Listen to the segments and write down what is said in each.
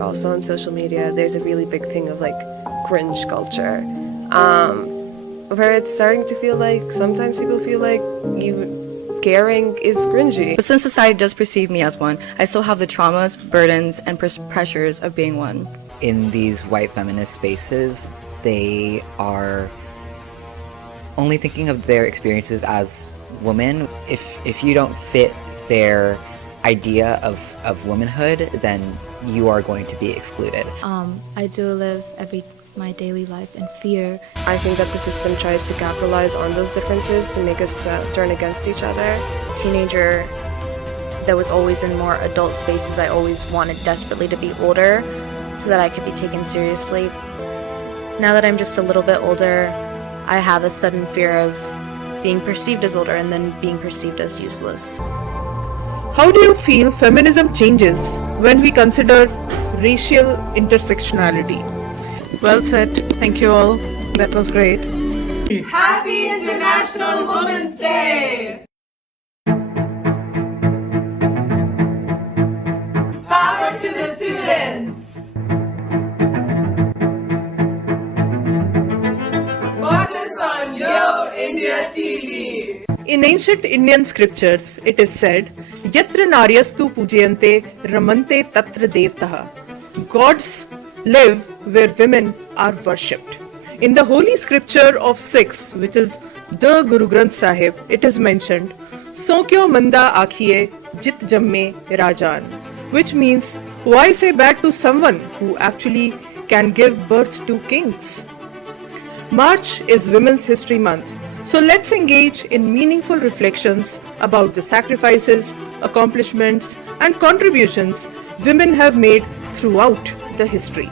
Also on social media, there's a really big thing of like cringe culture, where it's starting to feel like sometimes people feel like you caring is cringy. But since society does perceive me as one, I still have the traumas, burdens, and pressures of being one. In these white feminist spaces, they are only thinking of their experiences as women. If you don't fit their idea of womanhood, then you are going to be excluded. I do live my daily life in fear. I think that the system tries to capitalize on those differences to make us turn against each other. Teenager that was always in more adult spaces, I always wanted desperately to be older so that I could be taken seriously. Now that I'm just a little bit older, I have a sudden fear of being perceived as older and then being perceived as useless. How do you feel feminism changes when we consider racial intersectionality? Well said. Thank you all. That was great. Happy International Women's Day! Power to the students! Watch us on YoIndiaTV! In ancient Indian scriptures, it is said, Yatra naryastu pujayante ramante tatra devtaha. Gods live where women are worshipped. In the holy scripture of Sikhs, which is the Guru Granth Sahib, it is mentioned, Sokyo manda akhiye jit jamme rajan, which means, why say bad to someone who actually can give birth to kings? March is Women's History Month. So let's engage in meaningful reflections about the sacrifices, accomplishments, and contributions women have made throughout the history.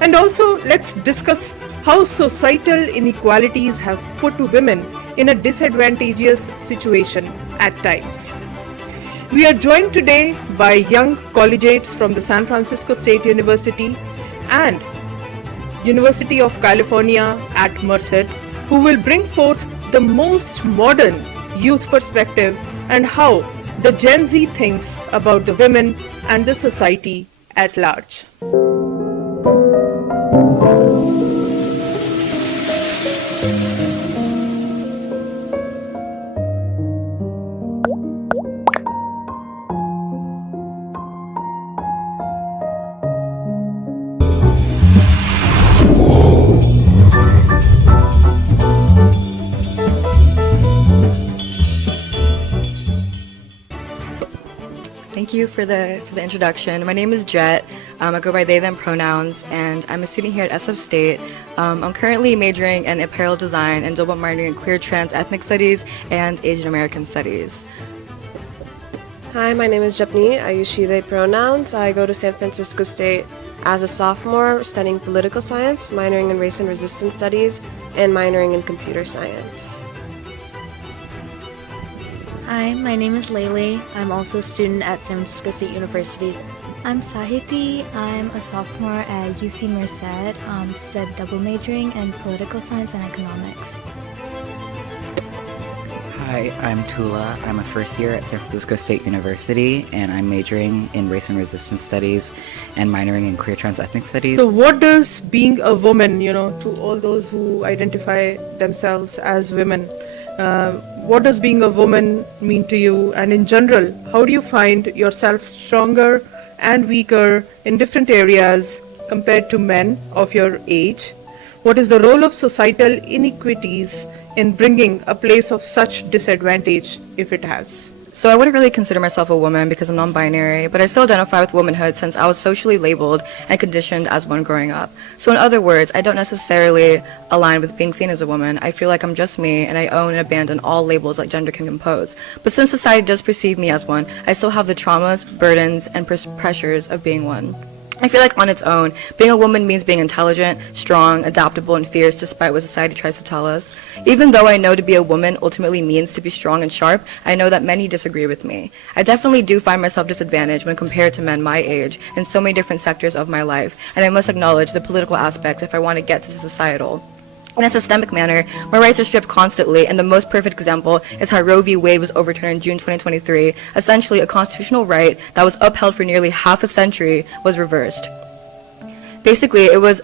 And also, let's discuss how societal inequalities have put women in a disadvantageous situation at times. We are joined today by young collegiates from the San Francisco State University and University of California at Merced, who will bring forth the most modern youth perspective and how the Gen Z thinks about the women and the society at large. Thank you for the introduction. My name is Jet. I go by they, them pronouns, and I'm a student here at SF State. I'm currently majoring in apparel design and double minoring in queer, trans, ethnic studies and Asian American studies. Hi, my name is Jasleen. I use she, they pronouns. I go to San Francisco State as a sophomore studying political science, minoring in race and resistance studies, and minoring in computer science. Hi, my name is Laylee. I'm also a student at San Francisco State University. I'm Sahiti. I'm a sophomore at UC Merced, double majoring in political science and economics. Hi, I'm Tula. I'm a first year at San Francisco State University, and I'm majoring in race and resistance studies and minoring in queer, trans, ethnic studies. So what does being a woman, to all those who identify themselves as women, what does being a woman mean to you? And in general, how do you find yourself stronger and weaker in different areas compared to men of your age? What is the role of societal inequities in bringing a place of such disadvantage, if it has? So I wouldn't really consider myself a woman because I'm non-binary, but I still identify with womanhood since I was socially labeled and conditioned as one growing up. So in other words, I don't necessarily align with being seen as a woman. I feel like I'm just me, and I own and abandon all labels that gender can impose. But since society does perceive me as one, I still have the traumas, burdens, and pressures of being one. I feel like on its own, being a woman means being intelligent, strong, adaptable, and fierce despite what society tries to tell us. Even though I know to be a woman ultimately means to be strong and sharp, I know that many disagree with me. I definitely do find myself disadvantaged when compared to men my age in so many different sectors of my life, and I must acknowledge the political aspects if I want to get to the societal. In a systemic manner, my rights are stripped constantly, and the most perfect example is how Roe v. Wade was overturned in June 2023. Essentially, a constitutional right that was upheld for nearly half a century was reversed. Basically, it was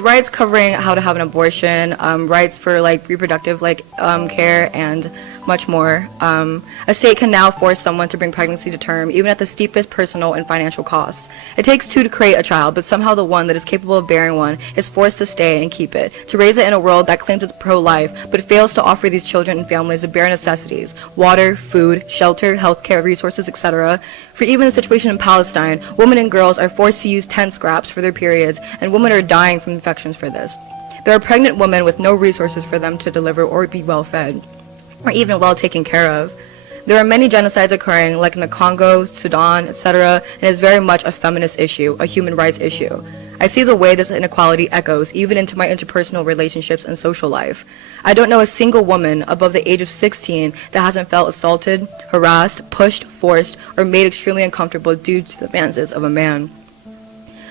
rights covering how to have an abortion, rights for like reproductive care, and much more. A state can now force someone to bring pregnancy to term, even at the steepest personal and financial costs. It takes two to create a child, but somehow the one that is capable of bearing one is forced to stay and keep it, to raise it in a world that claims it's pro-life, but fails to offer these children and families the bare necessities: water, food, shelter, healthcare, resources, etc. For even the situation in Palestine, women and girls are forced to use tent scraps for their periods, and women are dying from infections for this. There are pregnant women with no resources for them to deliver or be well fed, or even well taken care of. There are many genocides occurring, like in the Congo, Sudan, etc., and it's very much a feminist issue, a human rights issue. I see the way this inequality echoes even into my interpersonal relationships and social life. I don't know a single woman above the age of 16 that hasn't felt assaulted, harassed, pushed, forced, or made extremely uncomfortable due to the advances of a man.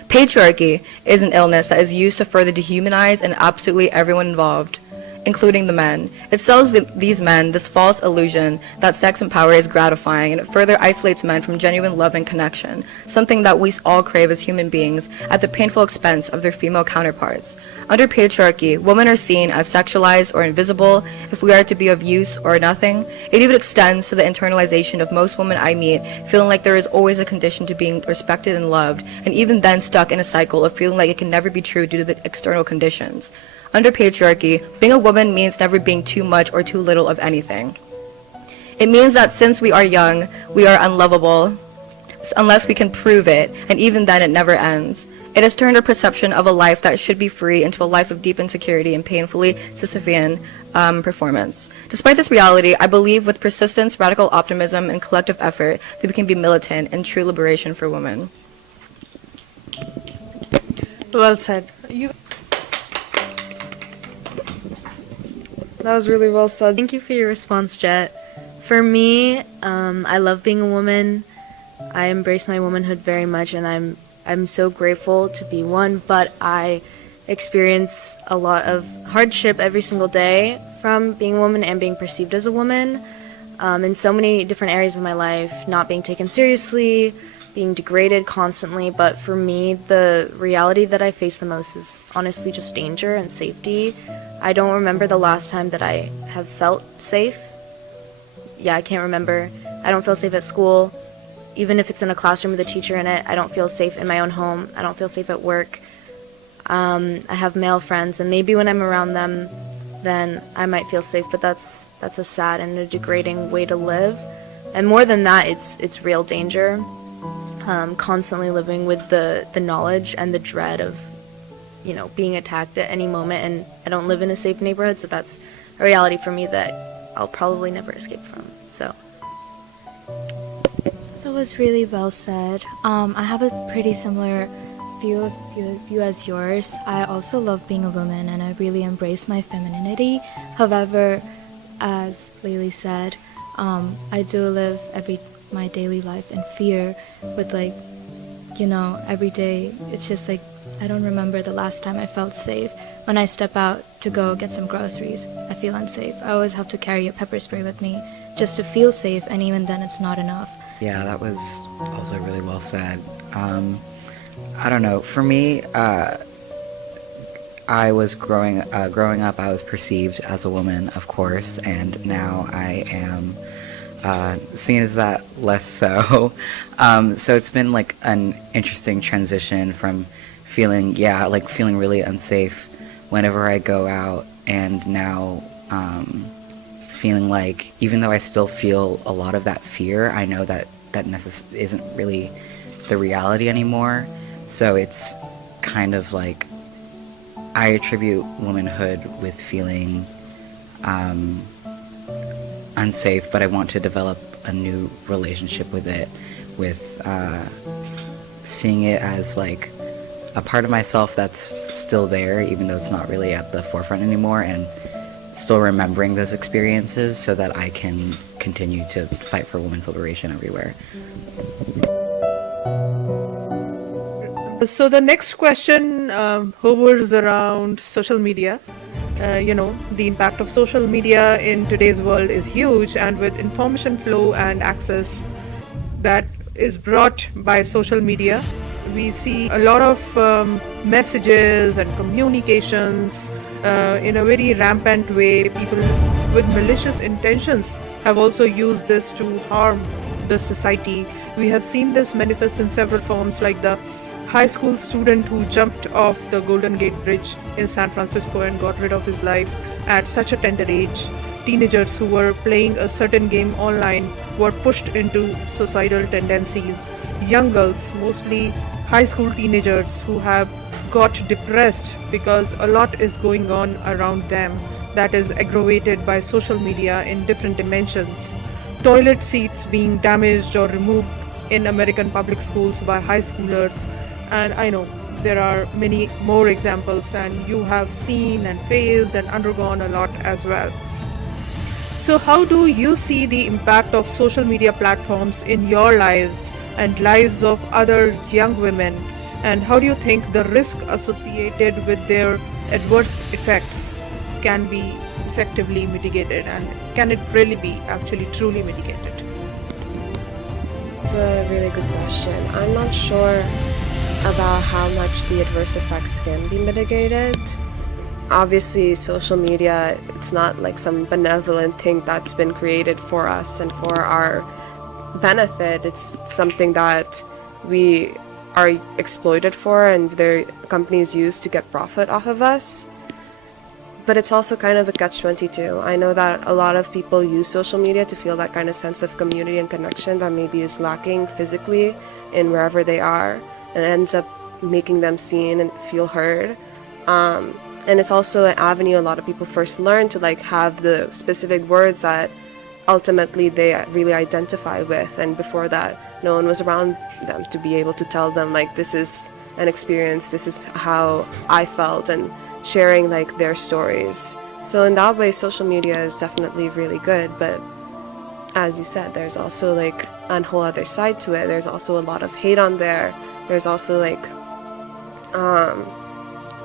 Patriarchy is an illness that is used to further dehumanize and absolutely everyone involved, including the men. It sells these men this false illusion that sex and power is gratifying, and it further isolates men from genuine love and connection, something that we all crave as human beings, at the painful expense of their female counterparts. Under patriarchy, women are seen as sexualized or invisible, if we are to be of use or nothing. It even extends to the internalization of most women I meet, feeling like there is always a condition to being respected and loved, and even then stuck in a cycle of feeling like it can never be true due to the external conditions. Under patriarchy, being a woman means never being too much or too little of anything. It means that since we are young, we are unlovable unless we can prove it, and even then it never ends. It has turned our perception of a life that should be free into a life of deep insecurity and painfully Sisyphean performance. Despite this reality, I believe with persistence, radical optimism, and collective effort that we can be militant and true liberation for women. Well said. That was really well said. Thank you for your response, Jet. For me, I love being a woman. I embrace my womanhood very much, and I'm so grateful to be one, but I experience a lot of hardship every single day from being a woman and being perceived as a woman in so many different areas of my life, not being taken seriously, being degraded constantly. But for me, the reality that I face the most is honestly just danger and safety. I don't remember the last time that I have felt safe. Yeah, I can't remember. I don't feel safe at school. Even if it's in a classroom with a teacher in it, I don't feel safe in my own home. I don't feel safe at work. I have male friends, and maybe when I'm around them, then I might feel safe, but that's a sad and a degrading way to live. And more than that, it's real danger. Constantly living with the knowledge and the dread of, being attacked at any moment, and I don't live in a safe neighborhood, so that's a reality for me that I'll probably never escape from. So That was really well said. I have a pretty similar view as yours. I also love being a woman, and I really embrace my femininity. However, as Lily said, I do live my daily life in fear with every day. It's just like I don't remember the last time I felt safe. When I step out to go get some groceries, I feel unsafe. I always have to carry a pepper spray with me just to feel safe, and even then it's not enough. Yeah, that was also really well said. I don't know. For me, I was growing up, I was perceived as a woman, of course, and now I am seen as that less so. So it's been like an interesting transition from feeling really unsafe whenever I go out, and now feeling like, even though I still feel a lot of that fear, I know that isn't really the reality anymore. So it's kind of like I attribute womanhood with feeling unsafe, but I want to develop a new relationship with it, with seeing it as like a part of myself that's still there, even though it's not really at the forefront anymore, and still remembering those experiences so that I can continue to fight for women's liberation everywhere. So the next question hovers around social media. The impact of social media in today's world is huge, and with information flow and access that is brought by social media, we see a lot of messages and communications in a very rampant way. People with malicious intentions have also used this to harm the society. We have seen this manifest in several forms, like the high school student who jumped off the Golden Gate Bridge in San Francisco and got rid of his life at such a tender age. Teenagers who were playing a certain game online were pushed into suicidal tendencies. Young girls, mostly high school teenagers, who have got depressed because a lot is going on around them that is aggravated by social media in different dimensions. Toilet seats being damaged or removed in American public schools by high schoolers. And I know there are many more examples, and you have seen and faced and undergone a lot as well. So how do you see the impact of social media platforms in your lives and lives of other young women? And how do you think the risk associated with their adverse effects can be effectively mitigated? And can it really be actually truly mitigated? It's a really good question. I'm not sure about how much the adverse effects can be mitigated. Obviously, social media, it's not like some benevolent thing that's been created for us and for our benefit. It's something that we are exploited for and their companies use to get profit off of us. But it's also kind of a catch-22. I know that a lot of people use social media to feel that kind of sense of community and connection that maybe is lacking physically in wherever they are, and ends up making them seen and feel heard. And it's also an avenue a lot of people first learn to like have the specific words that ultimately they really identify with, and before that no one was around them to be able to tell them like, this is an experience, this is how I felt, and sharing like their stories. So in that way, social media is definitely really good, but as you said, there's also like a whole other side to it. There's also a lot of hate on there. There's also like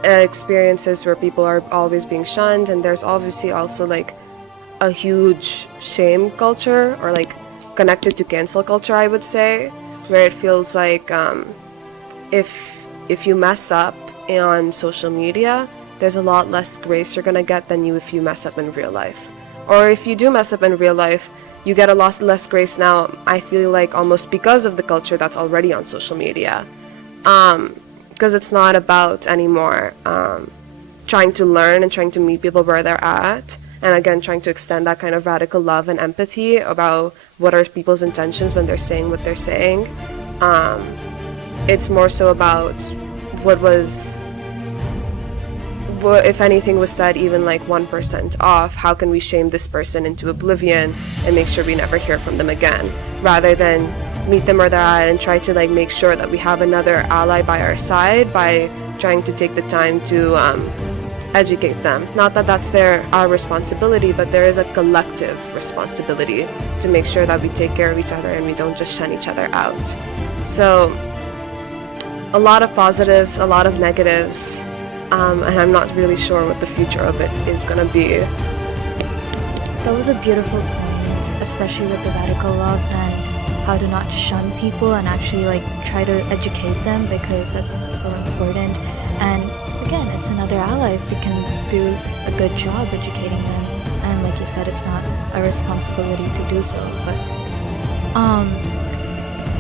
experiences where people are always being shunned, and there's obviously also like a huge shame culture, or like connected to cancel culture, I would say, where it feels like if you mess up on social media, there's a lot less grace you're gonna get than if you mess up in real life. Or if you do mess up in real life, you get a lot less grace now, I feel like, almost because of the culture that's already on social media. Because it's not about anymore trying to learn and trying to meet people where they're at, and again trying to extend that kind of radical love and empathy about what are people's intentions when they're saying what they're saying. It's more so about if anything was said even like 1% off, how can we shame this person into oblivion and make sure we never hear from them again, rather than meet them where they're at and try to like make sure that we have another ally by our side by trying to take the time to educate them. Not that that's our responsibility, but there is a collective responsibility to make sure that we take care of each other and we don't just shun each other out. So a lot of positives, a lot of negatives, and I'm not really sure what the future of it is going to be. That was a beautiful point, especially with the radical love and how to not shun people and actually like try to educate them, because that's so important. And again, it's another ally if we can do a good job educating them. And like you said, it's not a responsibility to do so. But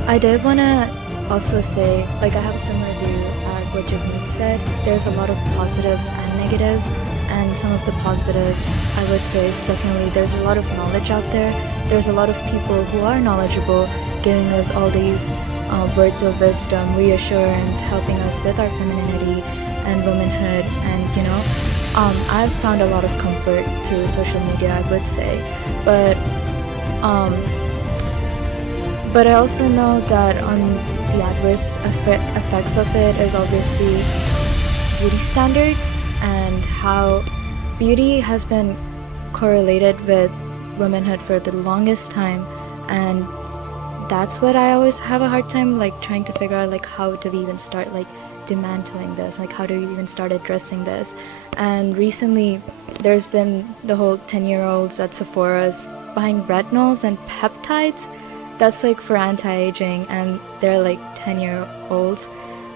I did want to also say, like, I have a similar view as what Jasleen said. There's a lot of positives and negatives, and some of the positives I would say is definitely there's a lot of knowledge out there. There's a lot of people who are knowledgeable, giving us all these words of wisdom, reassurance, helping us with our femininity and womanhood. And you know, I've found a lot of comfort through social media, I would say. But I also know that on the adverse effects of it is obviously beauty standards, and how beauty has been correlated with womanhood for the longest time, and that's what I always have a hard time like trying to figure out, like how do we even start like dismantling this, like how do we even start addressing this. And recently there's been the whole 10-year-olds at Sephora's buying retinols and peptides that's like for anti-aging, and they're like 10-year-olds,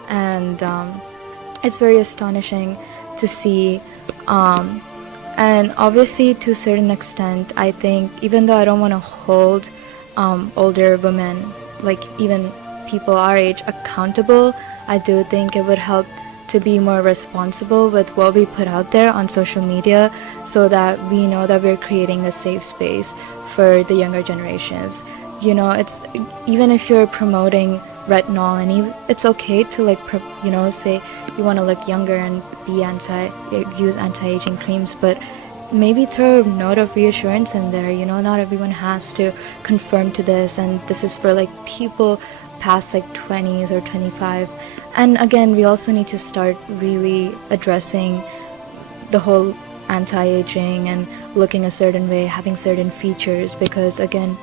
and it's very astonishing to see. And obviously, to a certain extent, I think even though I don't want to hold older women, like even people our age, accountable, I do think it would help to be more responsible with what we put out there on social media, so that we know that we're creating a safe space for the younger generations. You know, it's even if you're promoting retinol, and it's okay to like say you want to look younger and use anti-aging creams, but maybe throw a note of reassurance in there. You know, not everyone has to conform to this, and this is for like people past like 20s or 25. And again, we also need to start really addressing the whole anti-aging and looking a certain way, having certain features, because again,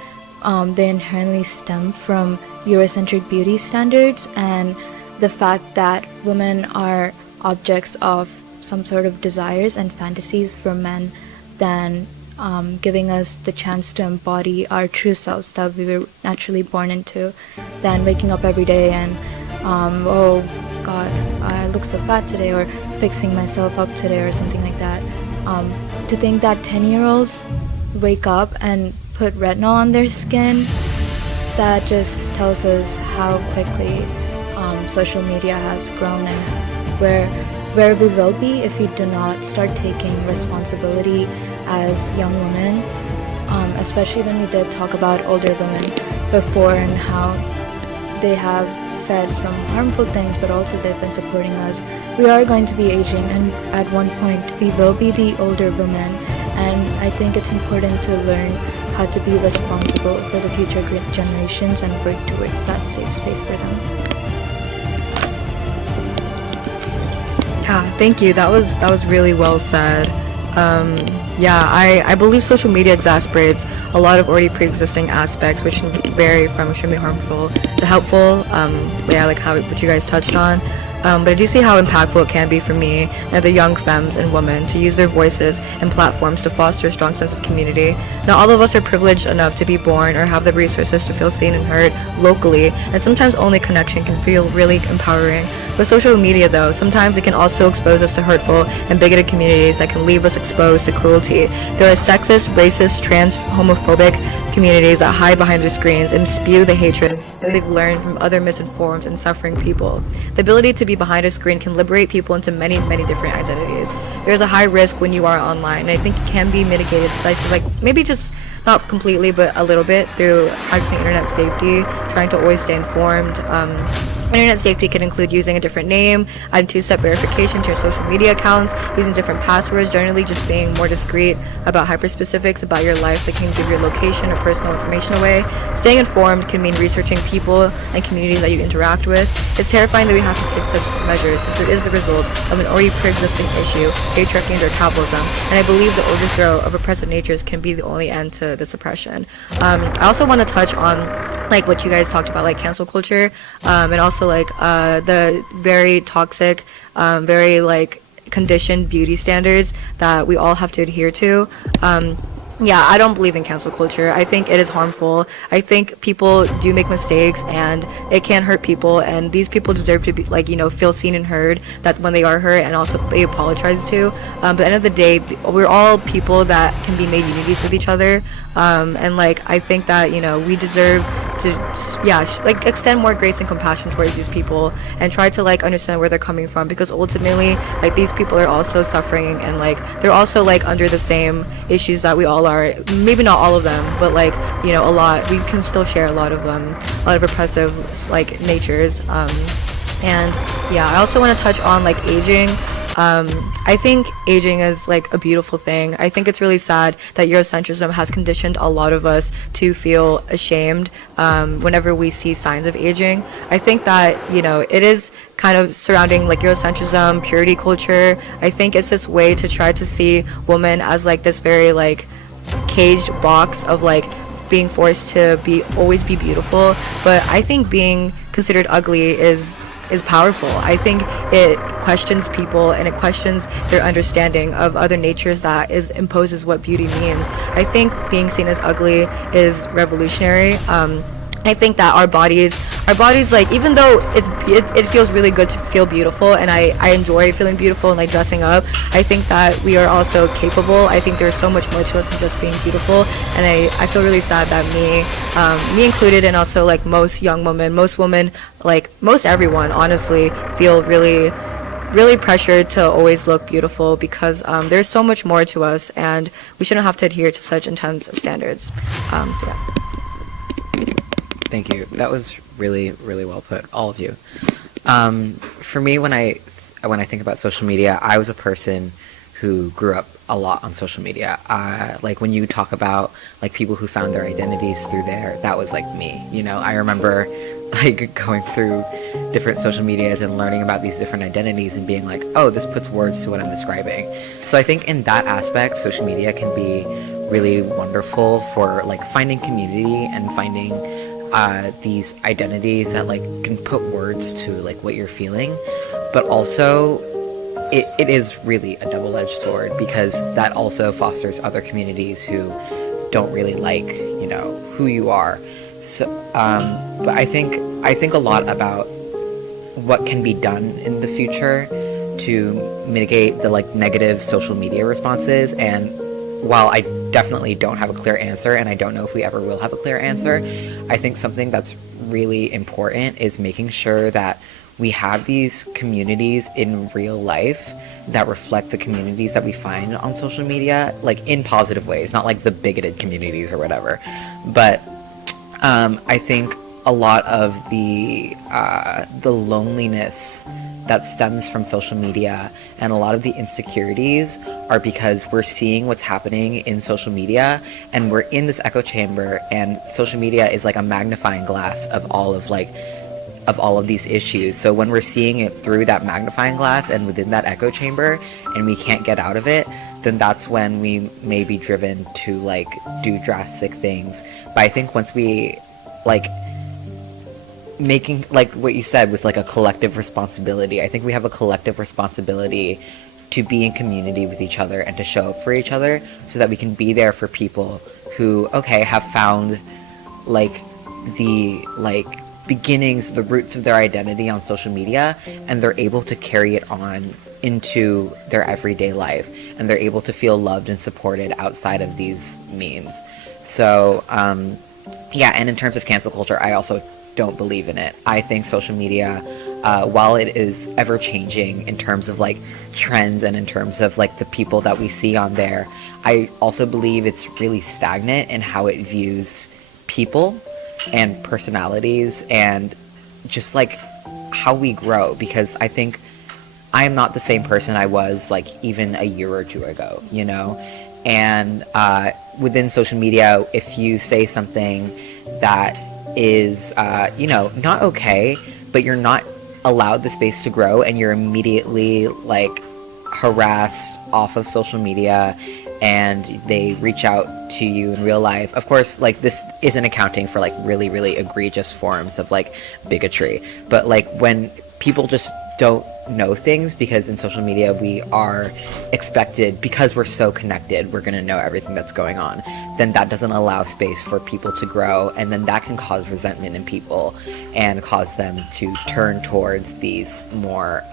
they inherently stem from Eurocentric beauty standards and the fact that women are objects of some sort of desires and fantasies for men, than giving us the chance to embody our true selves that we were naturally born into, than waking up every day and oh God, I look so fat today, or fixing myself up today, or something like that. To think that 10-year-olds wake up and put retinol on their skin, that just tells us how quickly social media has grown, and where we will be if we do not start taking responsibility as young women, especially when we did talk about older women before and how they have said some harmful things, but also they've been supporting us. We are going to be aging, and at one point we will be the older women, and I think it's important to learn how to be responsible for the future generations and work towards that safe space for them. Yeah, thank you. That was really well said. I believe social media exasperates a lot of already pre-existing aspects, which can vary from extremely harmful to helpful. Like what you guys touched on. But I do see how impactful it can be for me and other young femmes and women to use their voices and platforms to foster a strong sense of community. Not all of us are privileged enough to be born or have the resources to feel seen and heard locally, and sometimes only connection can feel really empowering. With social media though, sometimes it can also expose us to hurtful and bigoted communities that can leave us exposed to cruelty. There are sexist, racist, trans, homophobic communities that hide behind their screens and spew the hatred that they've learned from other misinformed and suffering people. The ability to be behind a screen can liberate people into many, many different identities. There's a high risk when you are online, and I think it can be mitigated by maybe just not completely, but a little bit, through practicing internet safety, trying to always stay informed. Internet safety can include using a different name, adding two-step verification to your social media accounts, using different passwords, generally just being more discreet about hyper-specifics about your life that can give your location or personal information away. Staying informed can mean researching people and communities that you interact with. It's terrifying that we have to take such measures, since it is the result of an already pre-existing issue, patriarchy or capitalism, and I believe the overthrow of oppressive natures can be the only end to this oppression. I also want to touch on what you guys talked about, cancel culture, and also the very toxic, very conditioned beauty standards that we all have to adhere to. I don't believe in cancel culture. I think it is harmful. I think people do make mistakes, and it can hurt people, and these people deserve to be feel seen and heard, that when they are hurt, and also be apologized to. But at the end of the day, we're all people that can be made unities with each other, and I think that we deserve to extend more grace and compassion towards these people, and try to understand where they're coming from, because ultimately these people are also suffering, and they're also under the same issues that we all are. Maybe not all of them, but a lot. We can still share a lot of them, a lot of oppressive natures. I also want to touch on aging. I think aging is a beautiful thing. I think it's really sad that Eurocentrism has conditioned a lot of us to feel ashamed whenever we see signs of aging. I think that it is kind of surrounding Eurocentrism, purity culture. I think it's this way to try to see women as this very caged box of being forced to always be beautiful. But I think being considered ugly is powerful. I think it questions people, and it questions their understanding of other natures that imposes what beauty means. I think being seen as ugly is revolutionary. I think that our bodies our bodies, like, even though it feels really good to feel beautiful, and I enjoy feeling beautiful and like dressing up, I think that we are also capable. I think there's so much more to us than just being beautiful, and I feel really sad that me included, and also like most young women, most women, like most everyone honestly, feel really pressured to always look beautiful, because there's so much more to us, and we shouldn't have to adhere to such intense standards. So yeah. Thank you. That was really, really well put, all of you. For me, when I think about social media, I was a person who grew up a lot on social media. Like when you talk about like people who found their identities through there, that was like me. You know, I remember like going through different social medias and learning about these different identities and being like, oh, this puts words to what I'm describing. So I think in that aspect, social media can be really wonderful for like finding community and finding these identities that like can put words to like what you're feeling. But also it is really a double-edged sword, because that also fosters other communities who don't really like, you know, who you are. So but I think a lot about what can be done in the future to mitigate the like negative social media responses. And while I definitely don't have a clear answer, and I don't know if we ever will have a clear answer, I think something that's really important is making sure that we have these communities in real life that reflect the communities that we find on social media, like in positive ways, not like the bigoted communities or whatever. But I think a lot of the loneliness that stems from social media and a lot of the insecurities are because we're seeing what's happening in social media, and we're in this echo chamber, and social media is like a magnifying glass of all of these issues. So when we're seeing it through that magnifying glass and within that echo chamber, and we can't get out of it, then that's when we may be driven to like do drastic things. But I think once we like making, like what you said, with like a collective responsibility, I think we have a collective responsibility to be in community with each other and to show up for each other, so that we can be there for people who, okay, have found like the like beginnings, the roots of their identity on social media, and they're able to carry it on into their everyday life, and they're able to feel loved and supported outside of these means. So yeah, and in terms of cancel culture, I also don't believe in it. I think social media, while it is ever changing in terms of like trends and in terms of like the people that we see on there, I also believe it's really stagnant in how it views people and personalities and just like how we grow. Because I think I am not the same person I was like even a year or two ago, you know? And within social media, if you say something that is, you know, not okay, but you're not allowed the space to grow, and you're immediately like harassed off of social media, and they reach out to you in real life. Of course, like this isn't accounting for like really, really egregious forms of like bigotry, but like when people just don't know things, because in social media we are expected, because we're so connected, we're going to know everything that's going on, then that doesn't allow space for people to grow, and then that can cause resentment in people and cause them to turn towards these more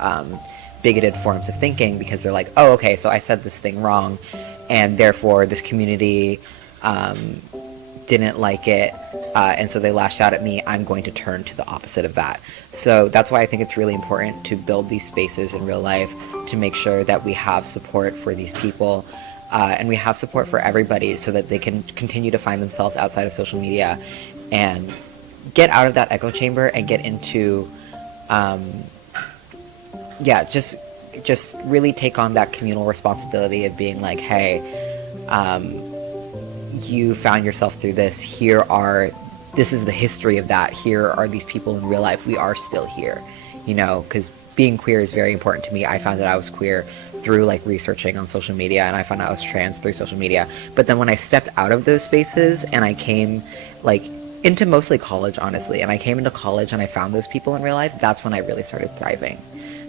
bigoted forms of thinking, because they're like, oh, okay, so I said this thing wrong, and therefore this community didn't like it, and so they lashed out at me. I'm going to turn to the opposite of that. So that's why I think it's really important to build these spaces in real life, to make sure that we have support for these people, and we have support for everybody, so that they can continue to find themselves outside of social media and get out of that echo chamber and get into yeah, just really take on that communal responsibility of being like, hey, you found yourself through this, this is the history of that, here are these people in real life, we are still here, you know, because being queer is very important to me. I found that I was queer through like researching on social media, and I found out I was trans through social media. But then when I stepped out of those spaces and I came like into mostly college, honestly, and I came into college and I found those people in real life, that's when I really started thriving.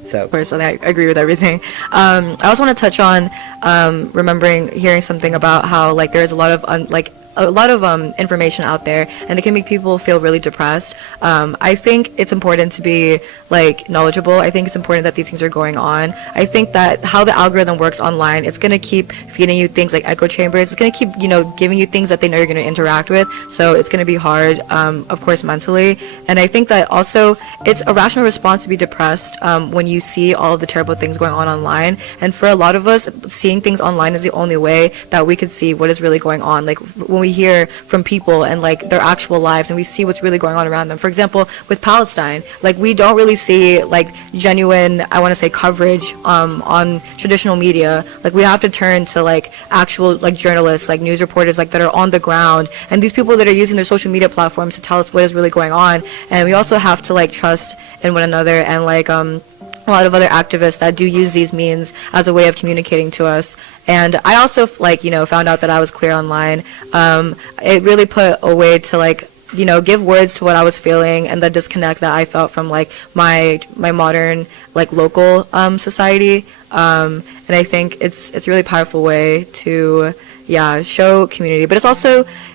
So personally, I agree with everything. I also want to touch on hearing something about how like there's a lot of information out there, and it can make people feel really depressed. I think it's important to be like knowledgeable. I think it's important that these things are going on. I think that how the algorithm works online, it's gonna keep feeding you things like echo chambers. It's gonna keep, giving you things that they know you're gonna interact with. So it's gonna be hard, of course, mentally. And I think that also it's a rational response to be depressed when you see all of the terrible things going on online. And for a lot of us, seeing things online is the only way that we could see what is really going on. Like when we hear from people and like their actual lives, and we see what's really going on around them. For example, with Palestine, like we don't really see like genuine, I want to say, coverage on traditional media. Like we have to turn to like actual like journalists, like news reporters, like that are on the ground, and these people that are using their social media platforms to tell us what is really going on. And we also have to like trust in one another, and like a lot of other activists that do use these means as a way of communicating to us. And I also found out that I was queer online. It really put a way to like give words to what I was feeling and the disconnect that I felt from like my modern like local society. And I think it's a really powerful way to show community. But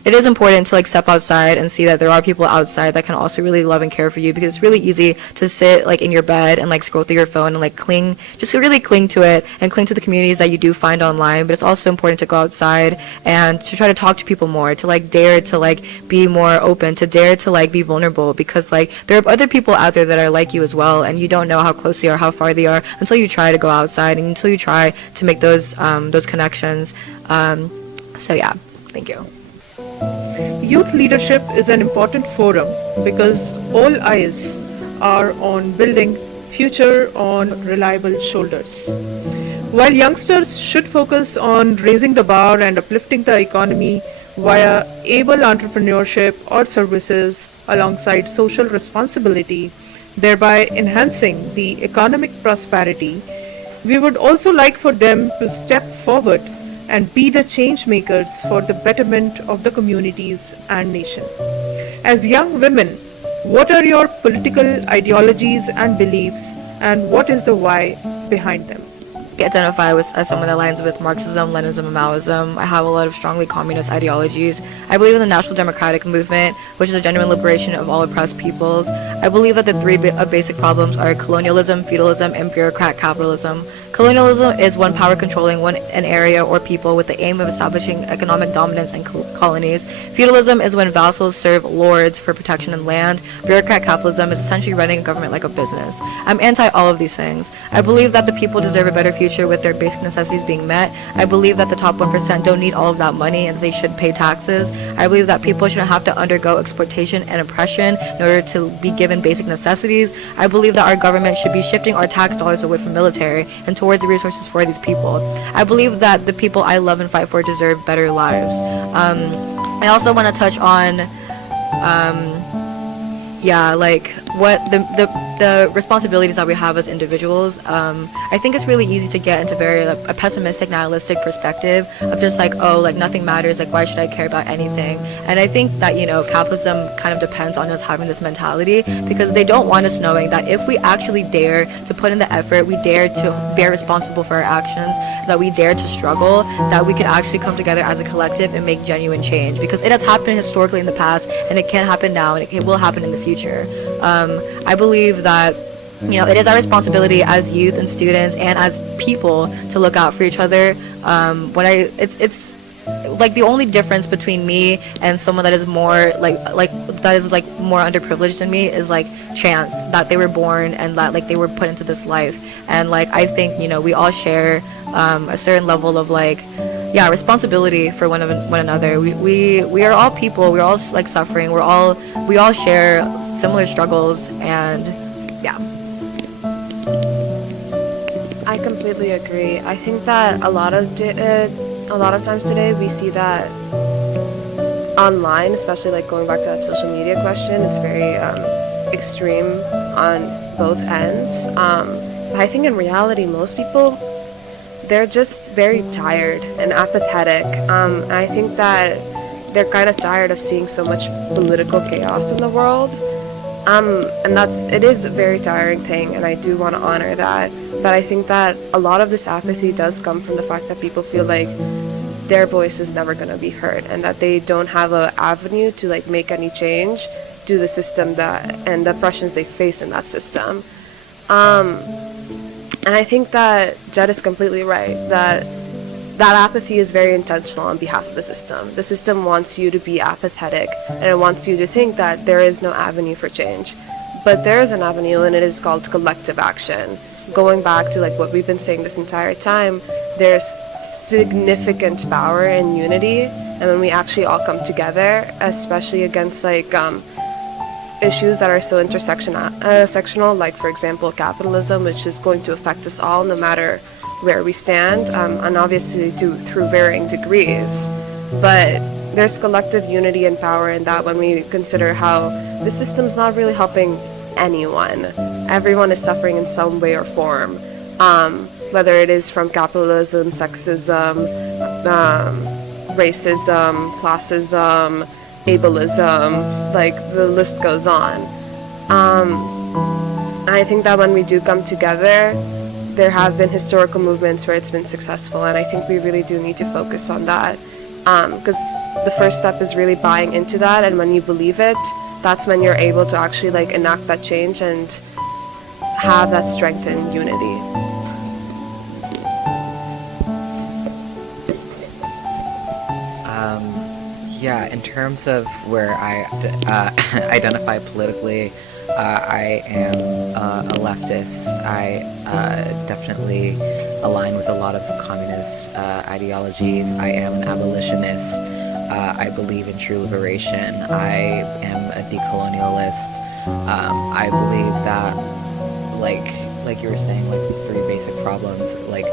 it is important to like step outside and see that there are people outside that can also really love and care for you, because it's really easy to sit like in your bed and like scroll through your phone and like really cling to it and cling to the communities that you do find online. But it's also important to go outside and to try to talk to people more, to like dare to like be more open, to dare to like be vulnerable, because like there are other people out there that are like you as well, and you don't know how close they are, how far they are, until you try to go outside and until you try to make those connections. So yeah, thank you. Youth leadership is an important forum because all eyes are on building future on reliable shoulders. While youngsters should focus on raising the bar and uplifting the economy via able entrepreneurship or services alongside social responsibility, thereby enhancing the economic prosperity, we would also like for them to step forward and be the change makers for the betterment of the communities and nation. As young women, what are your political ideologies and beliefs, and what is the why behind them? I identify as someone that aligns with Marxism, Leninism, and Maoism. I have a lot of strongly communist ideologies. I believe in the National Democratic Movement, which is a genuine liberation of all oppressed peoples. I believe that the three basic problems are colonialism, feudalism, and bureaucrat capitalism. Colonialism is one power controlling an area or people with the aim of establishing economic dominance in colonies. Feudalism is when vassals serve lords for protection and land. Bureaucrat capitalism is essentially running a government like a business. I'm anti all of these things. I believe that the people deserve a better future with their basic necessities being met. I believe that the top 1% don't need all of that money and that they should pay taxes. I believe that people shouldn't have to undergo exploitation and oppression in order to be given basic necessities. I believe that our government should be shifting our tax dollars away from military and towards the resources for these people. I believe that the people I love and fight for deserve better lives. I also want to touch on like what the responsibilities that we have as individuals. I think it's really easy to get into a pessimistic, nihilistic perspective of just like, oh, like nothing matters, like why should I care about anything? And I think that, capitalism kind of depends on us having this mentality, because they don't want us knowing that if we actually dare to put in the effort, we dare to bear responsible for our actions, that we dare to struggle, that we can actually come together as a collective and make genuine change, because it has happened historically in the past, and it can happen now, and it will happen in the future. I believe that it is our responsibility as youth and students and as people to look out for each other. It's like the only difference between me and someone that is more more underprivileged than me is like chance, that they were born and that like they were put into this life. And like I think we all share a certain level of responsibility for one another. We are all people. We're all like suffering. we all share similar struggles, and I completely agree. I think that a lot of times today we see that online, especially like going back to that social media question, it's very extreme on both ends. But I think in reality, most people, they're just very tired and apathetic. And I think that they're kind of tired of seeing so much political chaos in the world. And it is a very tiring thing, and I do want to honor that. But I think that a lot of this apathy does come from the fact that people feel like their voice is never going to be heard, and that they don't have an avenue to like make any change due to the system that and the oppressions they face in that system. And I think that Jed is completely right that apathy is very intentional on behalf of the system. The system wants you to be apathetic, and it wants you to think that there is no avenue for change. But there is an avenue, and it is called collective action. Going back to like what we've been saying this entire time, there's significant power in unity, and when we actually all come together, especially against like issues that are so intersectional, like for example capitalism, which is going to affect us all no matter where we stand, and obviously through varying degrees. But there's collective unity and power in that when we consider how the system's not really helping anyone. Everyone is suffering in some way or form, whether it is from capitalism, sexism, racism, classism, ableism, like the list goes on. I think that when we do come together, there have been historical movements where it's been successful, and I think we really do need to focus on that, because the first step is really buying into that, and when you believe it, that's when you're able to actually like enact that change and have that strength and unity. Yeah, in terms of where I identify politically, I am a leftist. I definitely align with a lot of communist ideologies. I am an abolitionist. I believe in true liberation. I am a decolonialist. I believe that, like you were saying, like 3 basic problems. Like,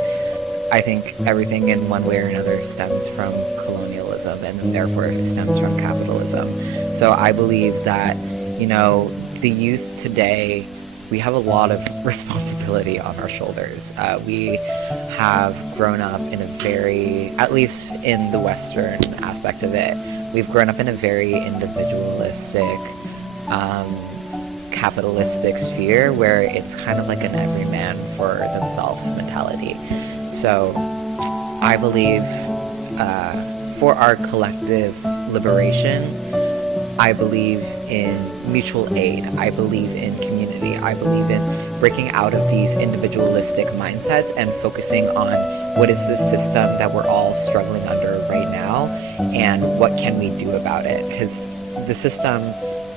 I think everything in one way or another stems from colonialism, and therefore it stems from capitalism. So I believe that, you know, the youth today, we have a lot of responsibility on our shoulders. We have grown up in a very, at least in the Western aspect of it, we've grown up in a very individualistic, capitalistic sphere where it's kind of like an every man for themselves mentality. So I believe for our collective liberation, I believe in mutual aid. I believe in community. I believe in breaking out of these individualistic mindsets and focusing on what is the system that we're all struggling under right now and what can we do about it. Because the system,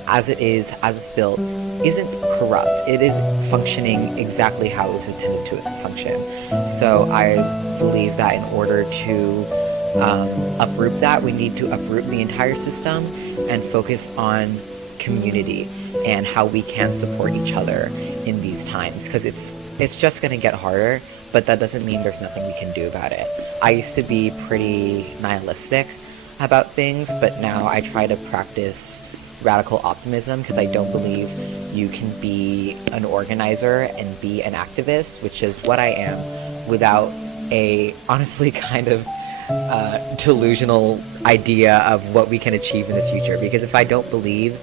as it is, as it's built, isn't corrupt. It is functioning exactly how it was intended to function. So I believe that in order to uproot that, we need to uproot the entire system and focus on community and how we can support each other in these times, because it's just going to get harder, but that doesn't mean there's nothing we can do about it. I used to be pretty nihilistic about things, but now I try to practice radical optimism, because I don't believe you can be an organizer and be an activist, which is what I am, without a honestly kind of delusional idea of what we can achieve in the future. Because if I don't believe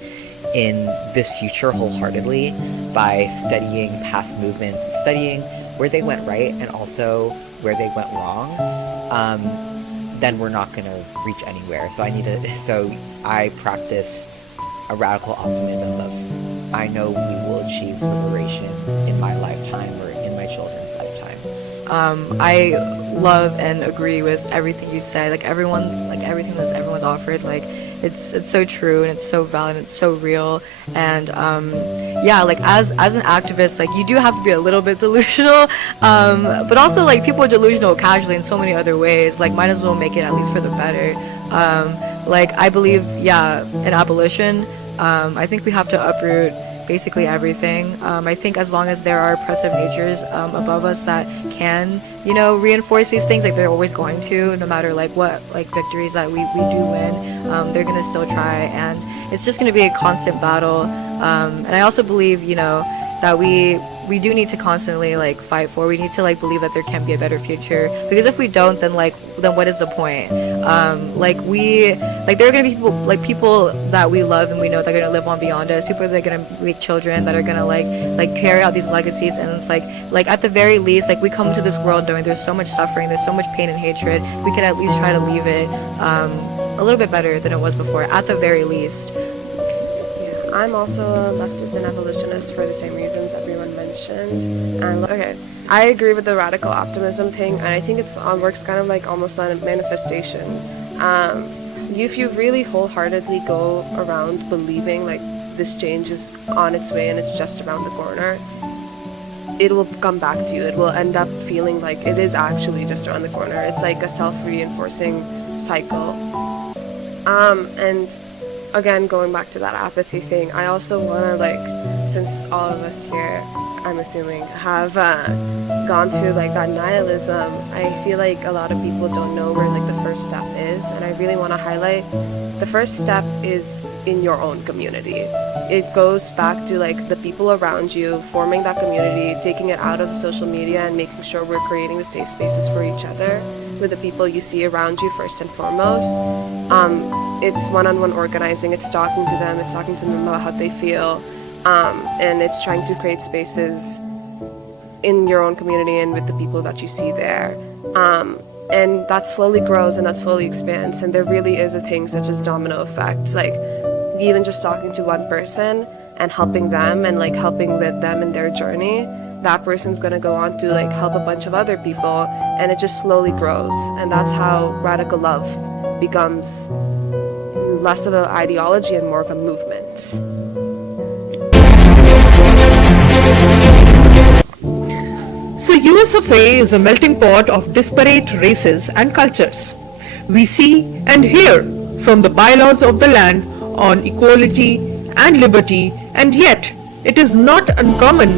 in this future wholeheartedly by studying past movements, studying where they went right and also where they went wrong, then we're not going to reach anywhere. So I practice a radical optimism of, I know we will achieve liberation in my lifetime or in my children's lifetime. I love and agree with everything you say. Like everything that everyone's offered, like it's so true and it's so valid and it's so real. And yeah, like as an activist, like you do have to be a little bit delusional, but also like people are delusional casually in so many other ways. Like might as well make it at least for the better. Like I believe, yeah, in abolition. I think we have to uproot basically everything. I think as long as there are oppressive natures above us that can, you know, reinforce these things, like they're always going to, no matter like what like victories that we do win, they're gonna still try, and it's just gonna be a constant battle. And I also believe, you know, that we we do need to constantly like fight for. We need to like believe that there can be a better future, because if we don't, then what is the point? There are gonna be people that we love and we know that are gonna live on beyond us, people that are gonna make children that are gonna like carry out these legacies. And it's like at the very least, like, we come to this world knowing there's so much suffering, there's so much pain and hatred. We could at least try to leave it a little bit better than it was before, at the very least. I'm also a leftist and evolutionist for the same reasons everyone mentioned. And I agree with the radical optimism thing, and I think it's works kind of like almost on a manifestation. If you really wholeheartedly go around believing like this change is on its way and it's just around the corner, it will come back to you. It will end up feeling like it is actually just around the corner. It's like a self-reinforcing cycle. And again, going back to that apathy thing, I also want to, since all of us here, I'm assuming, have gone through that nihilism, I feel like a lot of people don't know where the first step is, and I really want to highlight the first step is in your own community. It goes back to the people around you, forming that community, taking it out of social media and making sure we're creating the safe spaces for each other with the people you see around you first and foremost. It's one-on-one organizing, it's talking to them about how they feel, and it's trying to create spaces in your own community and with the people that you see there. And that slowly grows and that slowly expands, and there really is a thing such as domino effect. Even just talking to one person and helping them and helping with them in their journey, that person's gonna go on to help a bunch of other people, and it just slowly grows. And that's how radical love becomes less of an ideology and more of a movement. So USFA is a melting pot of disparate races and cultures. We see and hear from the bylaws of the land on equality and liberty, and yet it is not uncommon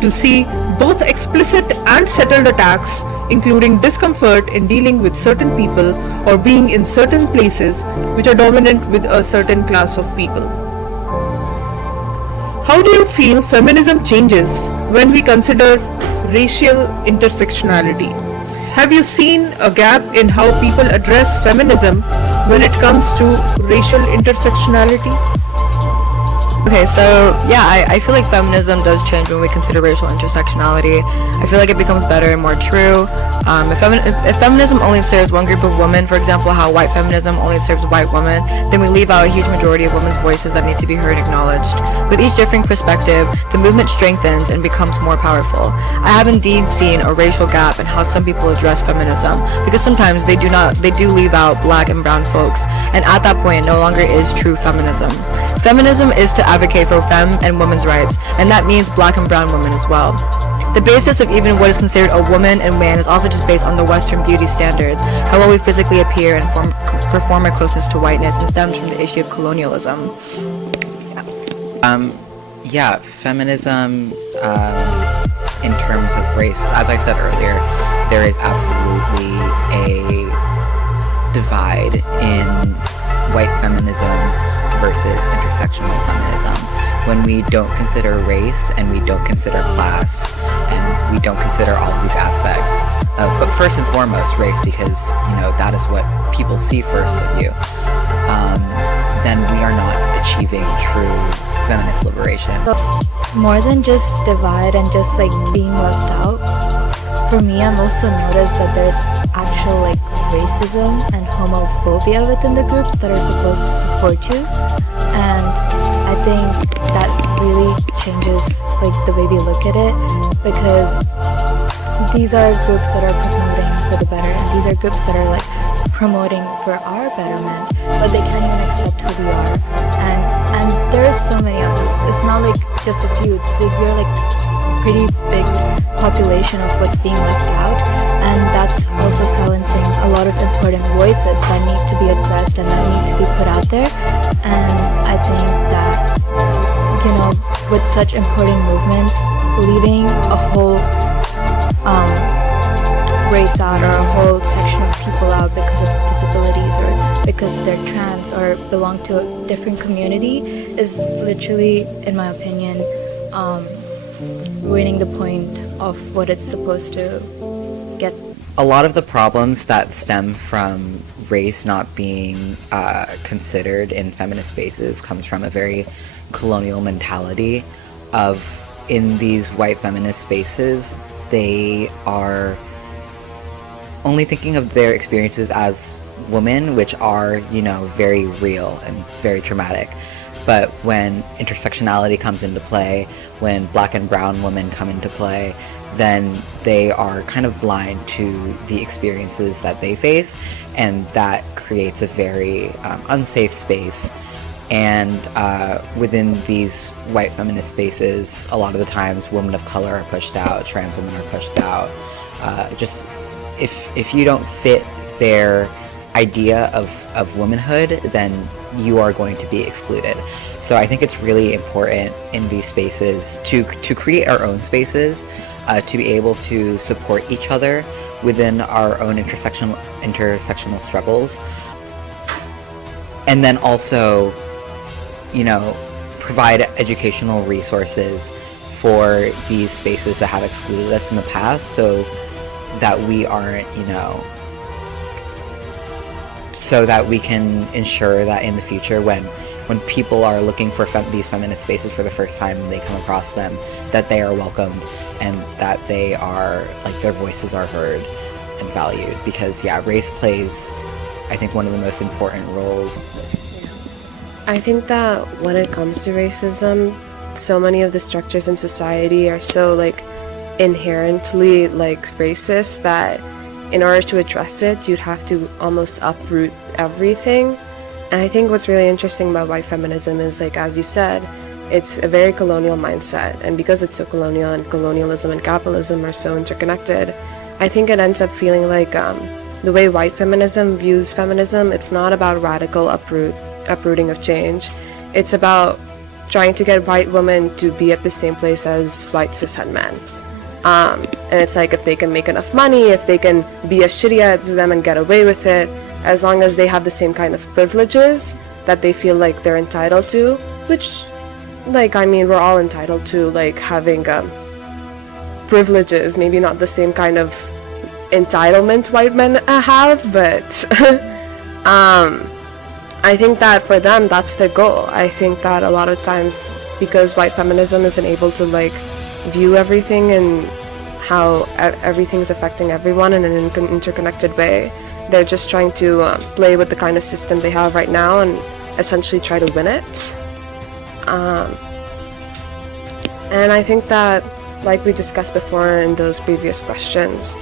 to see both explicit and settled attacks, including discomfort in dealing with certain people or being in certain places which are dominant with a certain class of people. How do you feel feminism changes when we consider racial intersectionality? Have you seen a gap in how people address feminism when it comes to racial intersectionality? Okay, so yeah, I feel like feminism does change when we consider racial intersectionality. I feel like it becomes better and more true. If feminism only serves one group of women, for example, how white feminism only serves white women, then we leave out a huge majority of women's voices that need to be heard and acknowledged. With each differing perspective, the movement strengthens and becomes more powerful. I have indeed seen a racial gap in how some people address feminism, because sometimes they do leave out black and brown folks, and at that point it no longer is true feminism. Feminism is to advocate for femme and women's rights, and that means black and brown women as well. The basis of even what is considered a woman and man is also just based on the Western beauty standards, how well we physically appear and perform our closeness to whiteness, and stems from the issue of colonialism. Yeah, feminism in terms of race, as I said earlier, there is absolutely a divide in white feminism versus intersectional feminism. When we don't consider race and we don't consider class and we don't consider all of these aspects, but first and foremost race, because that is what people see first of you, then we are not achieving true feminist liberation. More than just divide and just being left out, for me, I've also noticed that there's actual racism and homophobia within the groups that are supposed to support you, and I think that really changes the way we look at it, because these are groups that are promoting for the better, and these are groups that are promoting for our betterment, but they can't even accept who we are, and there are so many of us. It's not just a few. We're pretty big population of what's being left out, and that's also silencing a lot of important voices that need to be addressed and that need to be put out there. And I think that with such important movements, leaving a whole race out or a whole section of people out because of disabilities or because they're trans or belong to a different community is literally, in my opinion, ruining the point of what it's supposed to get. A lot of the problems that stem from race not being considered in feminist spaces comes from a very colonial mentality of, in these white feminist spaces, they are only thinking of their experiences as women, which are, you know, very real and very traumatic. But when intersectionality comes into play, when black and brown women come into play, then they are kind of blind to the experiences that they face, and that creates a very unsafe space. And within these white feminist spaces, a lot of the times women of color are pushed out, trans women are pushed out. Just if you don't fit their idea of womanhood, then you are going to be excluded. So I think it's really important in these spaces to create our own spaces, to be able to support each other within our own intersectional struggles, and then also, you know, provide educational resources for these spaces that have excluded us in the past, so that we aren't, you know, so that we can ensure that in the future, when people are looking for these feminist spaces for the first time and they come across them, that they are welcomed and that they are, like, their voices are heard and valued. Because yeah, race plays, I think, one of the most important roles. I think that when it comes to racism, so many of the structures in society are so, like, inherently, like, racist that in order to address it, you'd have to almost uproot everything. And I think what's really interesting about white feminism is, like, as you said, it's a very colonial mindset. And because it's so colonial, and colonialism and capitalism are so interconnected, I think it ends up feeling like the way white feminism views feminism, it's not about radical uprooting of change. It's about trying to get white women to be at the same place as white cishet men. And it's like, if they can make enough money, if they can be as shitty as them and get away with it, as long as they have the same kind of privileges that they feel like they're entitled to, which, like, I mean, we're all entitled to, like, having privileges, maybe not the same kind of entitlement white men have, but I think that for them, that's their goal. I think that a lot of times, because white feminism isn't able to, like, view everything and how everything's affecting everyone in an interconnected way, they're just trying to play with the kind of system they have right now and essentially try to win it. And I think that, like we discussed before in those previous questions,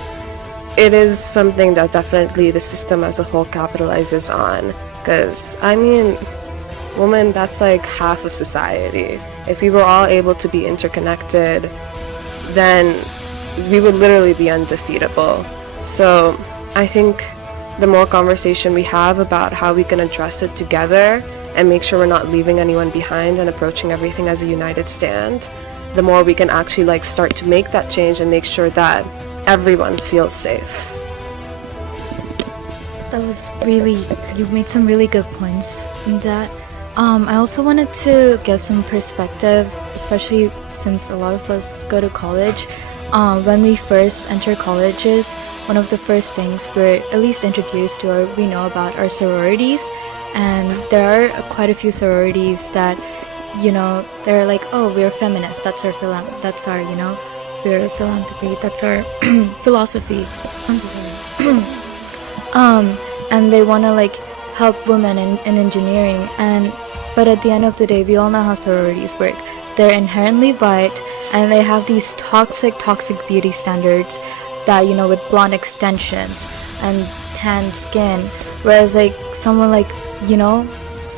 it is something that definitely the system as a whole capitalizes on. Because, I mean, women, that's like half of society. If we were all able to be interconnected, then we would literally be undefeatable. So I think the more conversation we have about how we can address it together and make sure we're not leaving anyone behind and approaching everything as a united stand, the more we can actually, like, start to make that change and make sure that everyone feels safe. That was really, you made some really good points in that. I also wanted to give some perspective, especially since a lot of us go to college. When we first enter colleges, one of the first things we're at least introduced to or we know about are sororities. And there are quite a few sororities that, you know, they're like, oh, we're feminists, that's our you know, we're philanthropy, that's our philosophy. I'm so sorry. And they want to, like, help women in engineering, but at the end of the day, we all know how sororities work. They're inherently white, and they have these toxic beauty standards that, you know, with blonde extensions and tan skin, whereas, like, someone like, you know,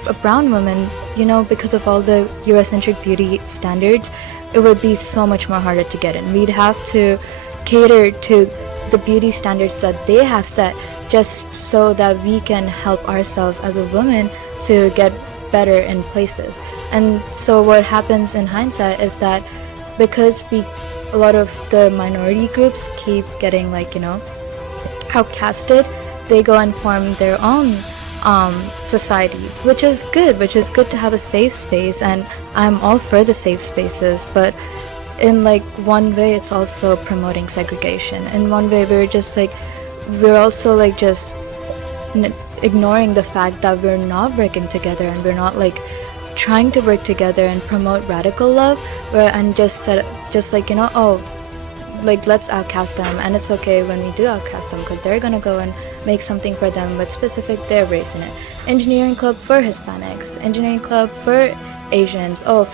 a brown woman, you know, because of all the Eurocentric beauty standards, it would be so much more harder to get in. We'd have to cater to the beauty standards that they have set, just so that we can help ourselves as a woman to get better in places. And so what happens in hindsight is that because a lot of the minority groups keep getting, like, you know, outcasted, they go and form their own societies, which is good to have a safe space, and I'm all for the safe spaces, but in like one way it's also promoting segregation. In one way we're also like just ignoring the fact that we're not working together, and we're not like trying to work together and promote radical love, and just like, you know, oh, like let's outcast them, and it's okay when we do outcast them because they're gonna go and make something for them with specific their race in it. Engineering club for Hispanics, engineering club for Asians, oh,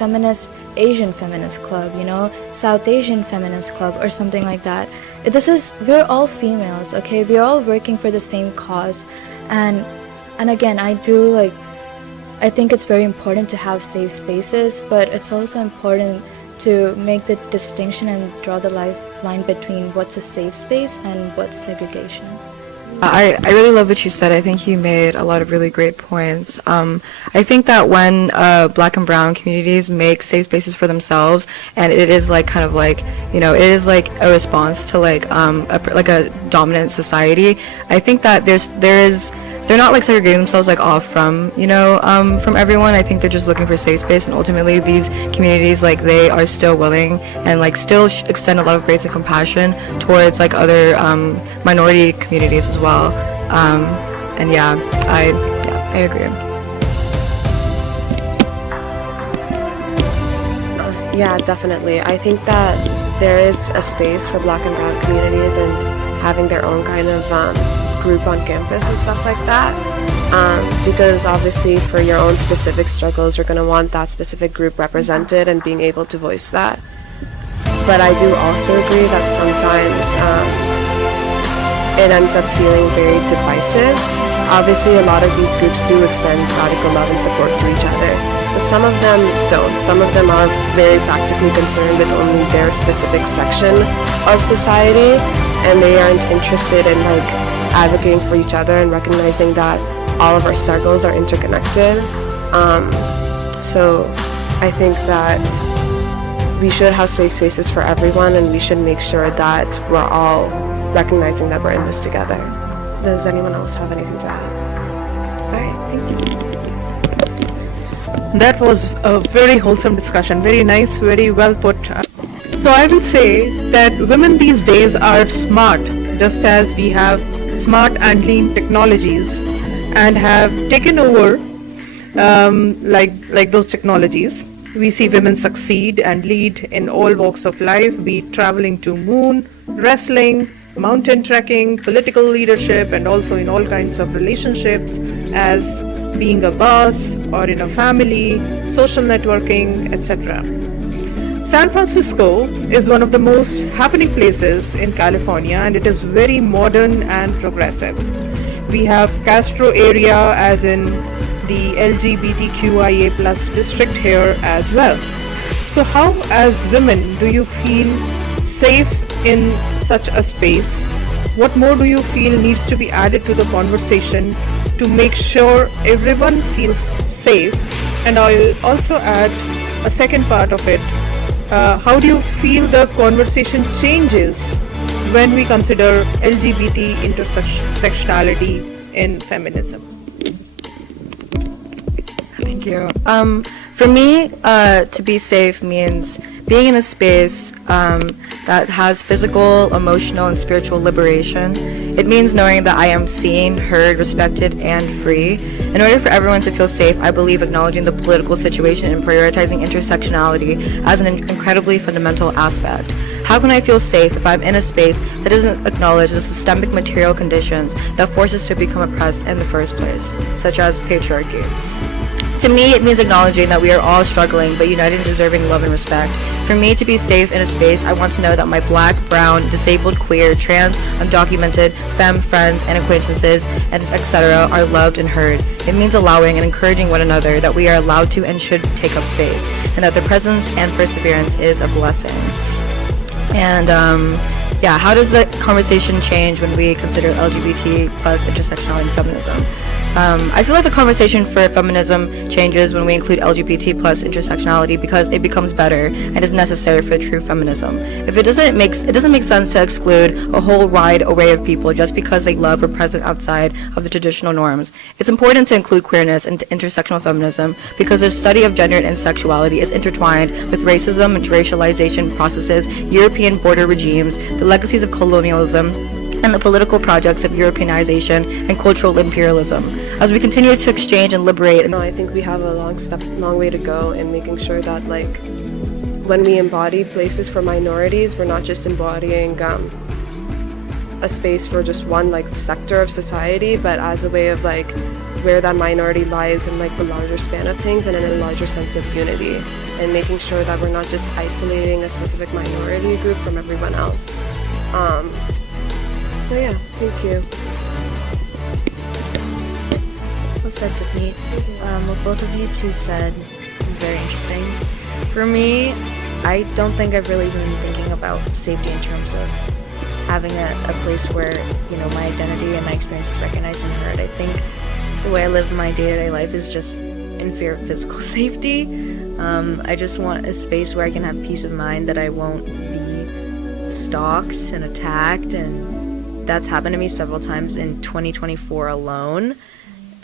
Asian feminist club, you know, South Asian feminist club or something like that. We're all females, okay? We're all working for the same cause, and again, I think it's very important to have safe spaces, but it's also important to make the distinction and draw the line between what's a safe space and what's segregation. I really love what you said. I think you made a lot of really great points. I think that when Black and Brown communities make safe spaces for themselves, and it is like kind of like, you know, it is like a response to like a dominant society. I think that they're not like segregating themselves like off from, you know, from everyone. I think they're just looking for safe space, and ultimately these communities, like, they are still willing and like still extend a lot of grace and compassion towards like other minority communities as well. And yeah, I agree. Yeah, definitely. I think that there is a space for Black and Brown communities and having their own kind of group on campus and stuff like that, because obviously for your own specific struggles you're going to want that specific group represented and being able to voice that. But I do also agree that sometimes it ends up feeling very divisive. Obviously a lot of these groups do extend radical love and support to each other, but some of them don't. Some of them are very practically concerned with only their specific section of society, and they aren't interested in like advocating for each other and recognizing that all of our struggles are interconnected. So I think that we should have spaces for everyone, and we should make sure that we're all recognizing that we're in this together. Does anyone else have anything to add? All right, thank you. That was a very wholesome discussion, very nice, very well put. So I will say that women these days are smart, just as we have smart and lean technologies and have taken over like those technologies. We see women succeed and lead in all walks of life, be it traveling to moon, wrestling, mountain trekking, political leadership, and also in all kinds of relationships, as being a boss or in a family, social networking, etc. San Francisco is one of the most happening places in California, and it is very modern and progressive. We have Castro area, as in the LGBTQIA plus district here as well. So how, as women, do you feel safe in such a space? What more do you feel needs to be added to the conversation to make sure everyone feels safe? And I'll also add a second part of it. How do you feel the conversation changes when we consider LGBT intersectionality in feminism? Thank you. For me, to be safe means being in a space that has physical, emotional, and spiritual liberation. It means knowing that I am seen, heard, respected, and free. In order for everyone to feel safe, I believe acknowledging the political situation and prioritizing intersectionality as an incredibly fundamental aspect. How can I feel safe if I'm in a space that doesn't acknowledge the systemic material conditions that force us to become oppressed in the first place, such as patriarchy? To me, it means acknowledging that we are all struggling, but united and deserving love and respect. For me to be safe in a space, I want to know that my Black, brown, disabled, queer, trans, undocumented, femme friends and acquaintances, and etc. are loved and heard. It means allowing and encouraging one another that we are allowed to and should take up space, and that their presence and perseverance is a blessing. And how does the conversation change when we consider LGBT plus intersectionality and feminism? I feel like the conversation for feminism changes when we include LGBT plus intersectionality because it becomes better and is necessary for true feminism. If it doesn't make sense to exclude a whole wide array of people just because they love or present outside of the traditional norms. It's important to include queerness into intersectional feminism because the study of gender and sexuality is intertwined with racism and racialization processes, European border regimes, the legacies of colonialism, and the political projects of Europeanization and cultural imperialism. As we continue to exchange and liberate, You know, I think we have a long way to go in making sure that, like, when we embody places for minorities, we're not just embodying a space for just one, like, sector of society, but as a way of, like, where that minority lies in, like, the larger span of things and in a larger sense of unity, and making sure that we're not just isolating a specific minority group from everyone else. So yeah, thank you. Well said, Tiffany. What both of you two said is very interesting. For me, I don't think I've really been thinking about safety in terms of having a place where, you know, my identity and my experience is recognized and heard. I think the way I live my day-to-day life is just in fear of physical safety. I just want a space where I can have peace of mind that I won't be stalked and attacked, and that's happened to me several times in 2024 alone.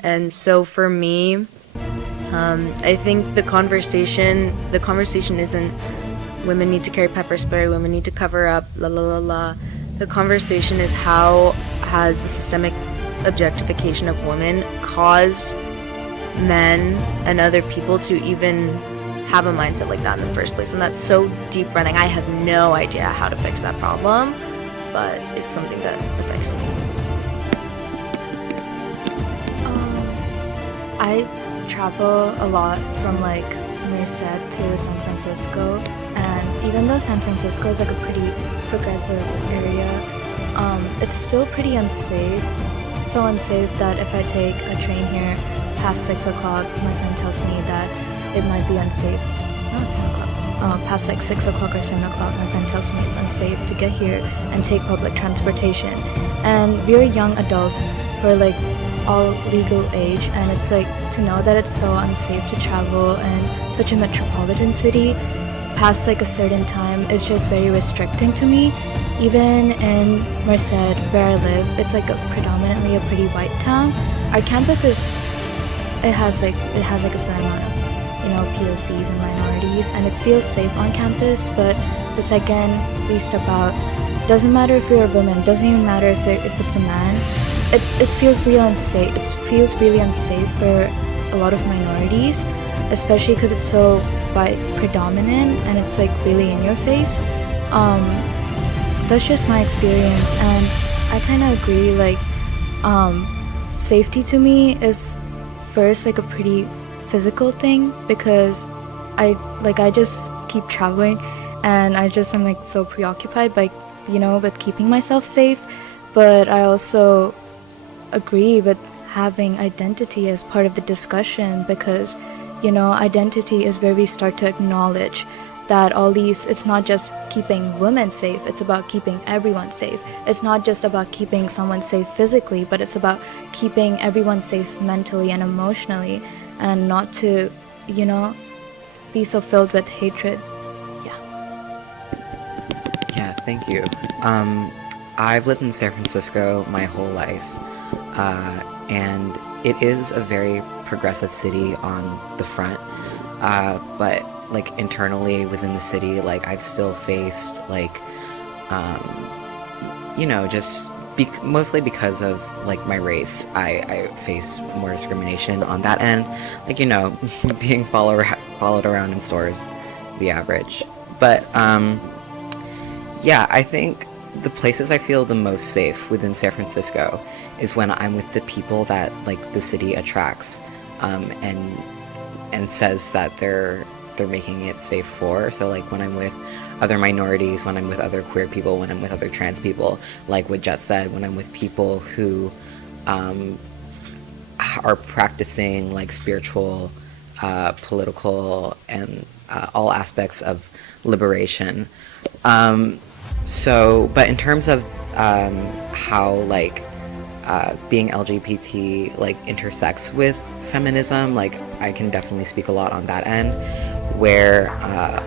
And so for me, I think the conversation isn't women need to carry pepper spray, women need to cover up, la la la la. The conversation is how has the systemic objectification of women caused men and other people to even have a mindset like that in the first place. And that's so deep running. I have no idea how to fix that problem, but it's something that affects me. I travel a lot from like Merced to San Francisco, and even though San Francisco is like a pretty progressive area, it's still pretty unsafe. So unsafe that if I take a train here past 6 o'clock, my friend tells me that it might be unsafe. Not 10 o'clock. Past like 6 o'clock or 7 o'clock, my friend tells me it's unsafe to get here and take public transportation. And we're young adults who are like all legal age, and it's like to know that it's so unsafe to travel in such a metropolitan city past like a certain time is just very restricting to me. Even in Merced, where I live, it's like predominantly a pretty white town. Our campus has like a fair amount of, you know, POCs and minorities, and it feels safe on campus. But the second we step out, doesn't matter if you're a woman, doesn't even matter if it's a man, it feels really unsafe. It feels really unsafe for a lot of minorities, especially because it's so white predominant and it's like really in your face. That's just my experience, and I kind of agree. Like, safety to me is first like a pretty physical thing, because I just keep traveling, and I'm like so preoccupied by, you know, with keeping myself safe. But I also agree with having identity as part of the discussion, because, you know, identity is where we start to acknowledge that it's not just keeping women safe, it's about keeping everyone safe. It's not just about keeping someone safe physically, but it's about keeping everyone safe mentally and emotionally, and not to, you know, be so filled with hatred. Yeah, thank you. I've lived in San Francisco my whole life, and it is a very progressive city on the front, but like internally within the city, like I've still faced like, you know, just mostly because of like my race, I face more discrimination on that end, like, you know, being followed around in stores, the average. But yeah, I think the places I feel the most safe within San Francisco is when I'm with the people that like the city attracts, and says that they're making it safe for. So like when I'm with other minorities, when I'm with other queer people, when I'm with other trans people, like what Jet said, when I'm with people who are practicing like spiritual, political, and all aspects of liberation. So, but in terms of how like being LGBT like intersects with feminism. Like I can definitely speak a lot on that end, where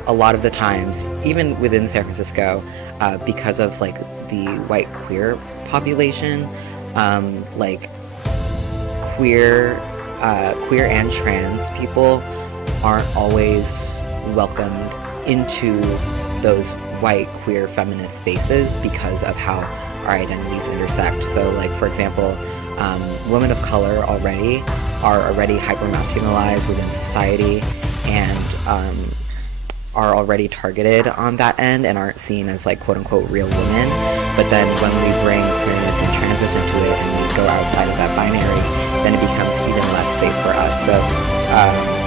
a lot of the times, even within San Francisco, because of like the white queer population, like queer and trans people aren't always welcomed into those white queer feminist spaces because of how our identities intersect. So like, for example, women of color are already hyper-masculinized within society and are already targeted on that end and aren't seen as like quote-unquote real women. But then when we bring queerness and transness into it and we go outside of that binary, then it becomes even less safe for us. So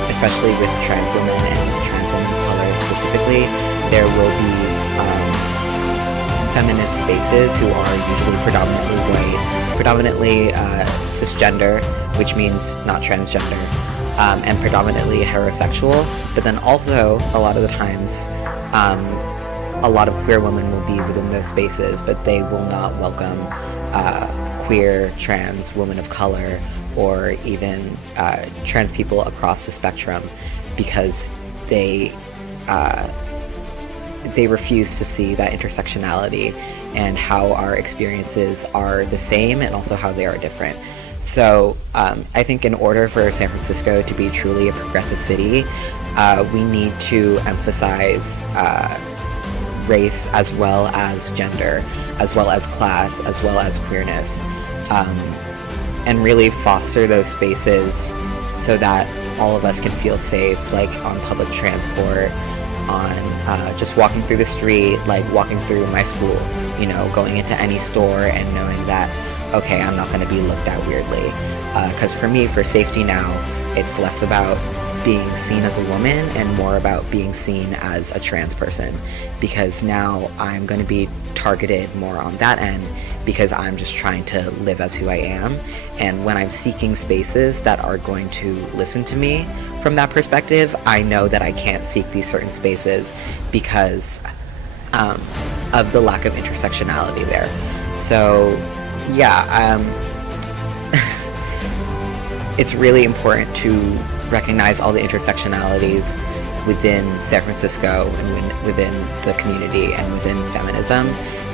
especially with trans women and trans women of color specifically, there will be feminist spaces who are usually predominantly white, predominantly cisgender, which means not transgender, and predominantly heterosexual. But then also a lot of the times a lot of queer women will be within those spaces, but they will not welcome queer, trans, women of color, or even trans people across the spectrum because they refuse to see that intersectionality and how our experiences are the same and also how they are different. So I think in order for San Francisco to be truly a progressive city, we need to emphasize race as well as gender, as well as class, as well as queerness, and really foster those spaces so that all of us can feel safe, like on public transport, on just walking through the street, like walking through my school, you know, going into any store and knowing that, okay, I'm not going to be looked at weirdly. Because for me, for safety now, it's less about being seen as a woman and more about being seen as a trans person, because now I'm going to be targeted more on that end because I'm just trying to live as who I am. And when I'm seeking spaces that are going to listen to me from that perspective, I know that I can't seek these certain spaces because of the lack of intersectionality there. So yeah, it's really important to recognize all the intersectionalities within San Francisco and within the community and within feminism,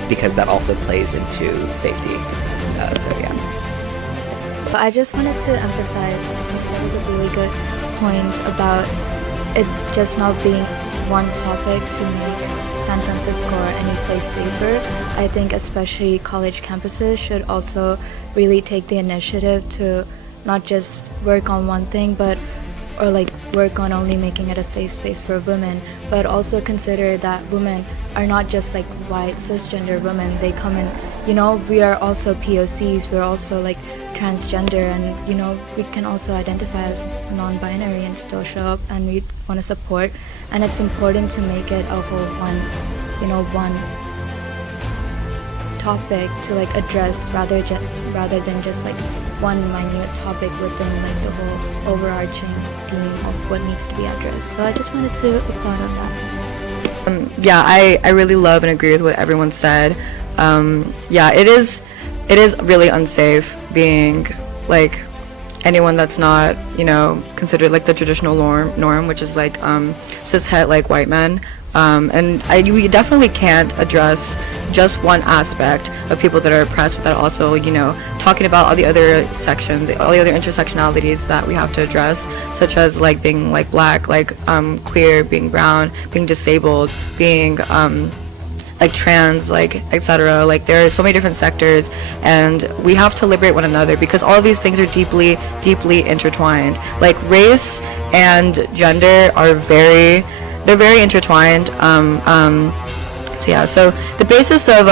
because that also plays into safety. So yeah. But I just wanted to emphasize, I think that was a really good point about it just not being one topic to make San Francisco or any place safer. I think especially college campuses should also really take the initiative to not just work on one thing, or like work on only making it a safe space for women, but also consider that women are not just like white cisgender women. They come in, you know, we are also POCs, we're also like transgender, and you know, we can also identify as non-binary and still show up, and we want to support. And it's important to make it a whole one topic to like address rather than just like one minute topic within like the whole overarching theme of what needs to be addressed. So I just wanted to applaud on that. Yeah, I really love and agree with what everyone said. Yeah, it is really unsafe being like anyone that's not, you know, considered like the traditional norm, which is like cishet like white men. And we definitely can't address just one aspect of people that are oppressed without also, you know, talking about all the other sections, all the other intersectionalities that we have to address, such as like being like black, like queer, being brown, being disabled, being like trans, like etc. Like there are so many different sectors, and we have to liberate one another because all of these things are deeply intertwined. Like race and gender are very intertwined. So yeah, so the basis of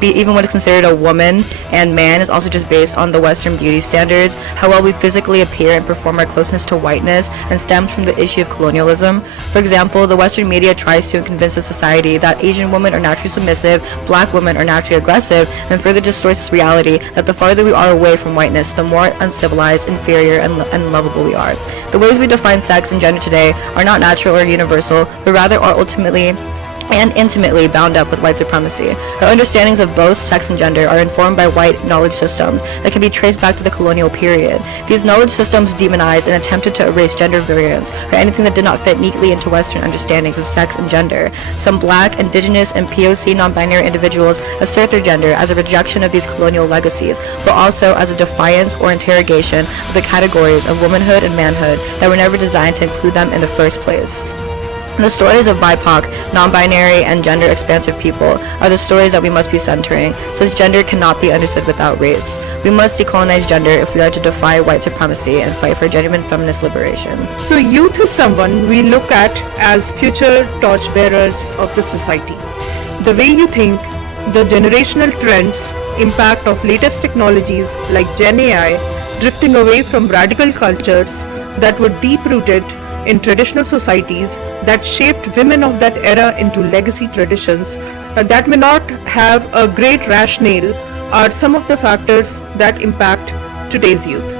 even what is considered a woman and man is also just based on the Western beauty standards, how well we physically appear and perform our closeness to whiteness, and stems from the issue of colonialism. For example, the Western media tries to convince the society that Asian women are naturally submissive, black women are naturally aggressive, and further distorts this reality that the farther we are away from whiteness, the more uncivilized, inferior, and unlovable we are. The ways we define sex and gender today are not natural or universal, but rather are ultimately and intimately bound up with white supremacy. Our understandings of both sex and gender are informed by white knowledge systems that can be traced back to the colonial period. These knowledge systems demonized and attempted to erase gender variance, or anything that did not fit neatly into Western understandings of sex and gender. Some Black, Indigenous, and POC non-binary individuals assert their gender as a rejection of these colonial legacies, but also as a defiance or interrogation of the categories of womanhood and manhood that were never designed to include them in the first place. The stories of BIPOC, non-binary, and gender-expansive people are the stories that we must be centering, since gender cannot be understood without race. We must decolonize gender if we are to defy white supremacy and fight for genuine feminist liberation. So youth is someone we look at as future torchbearers of the society. The way you think, the generational trends, impact of latest technologies like Gen AI, drifting away from radical cultures that were deep-rooted in traditional societies that shaped women of that era into legacy traditions that may not have a great rationale are some of the factors that impact today's youth.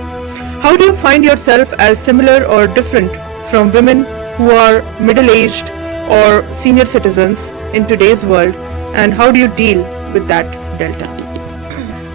How do you find yourself as similar or different from women who are middle-aged or senior citizens in today's world, and how do you deal with that delta?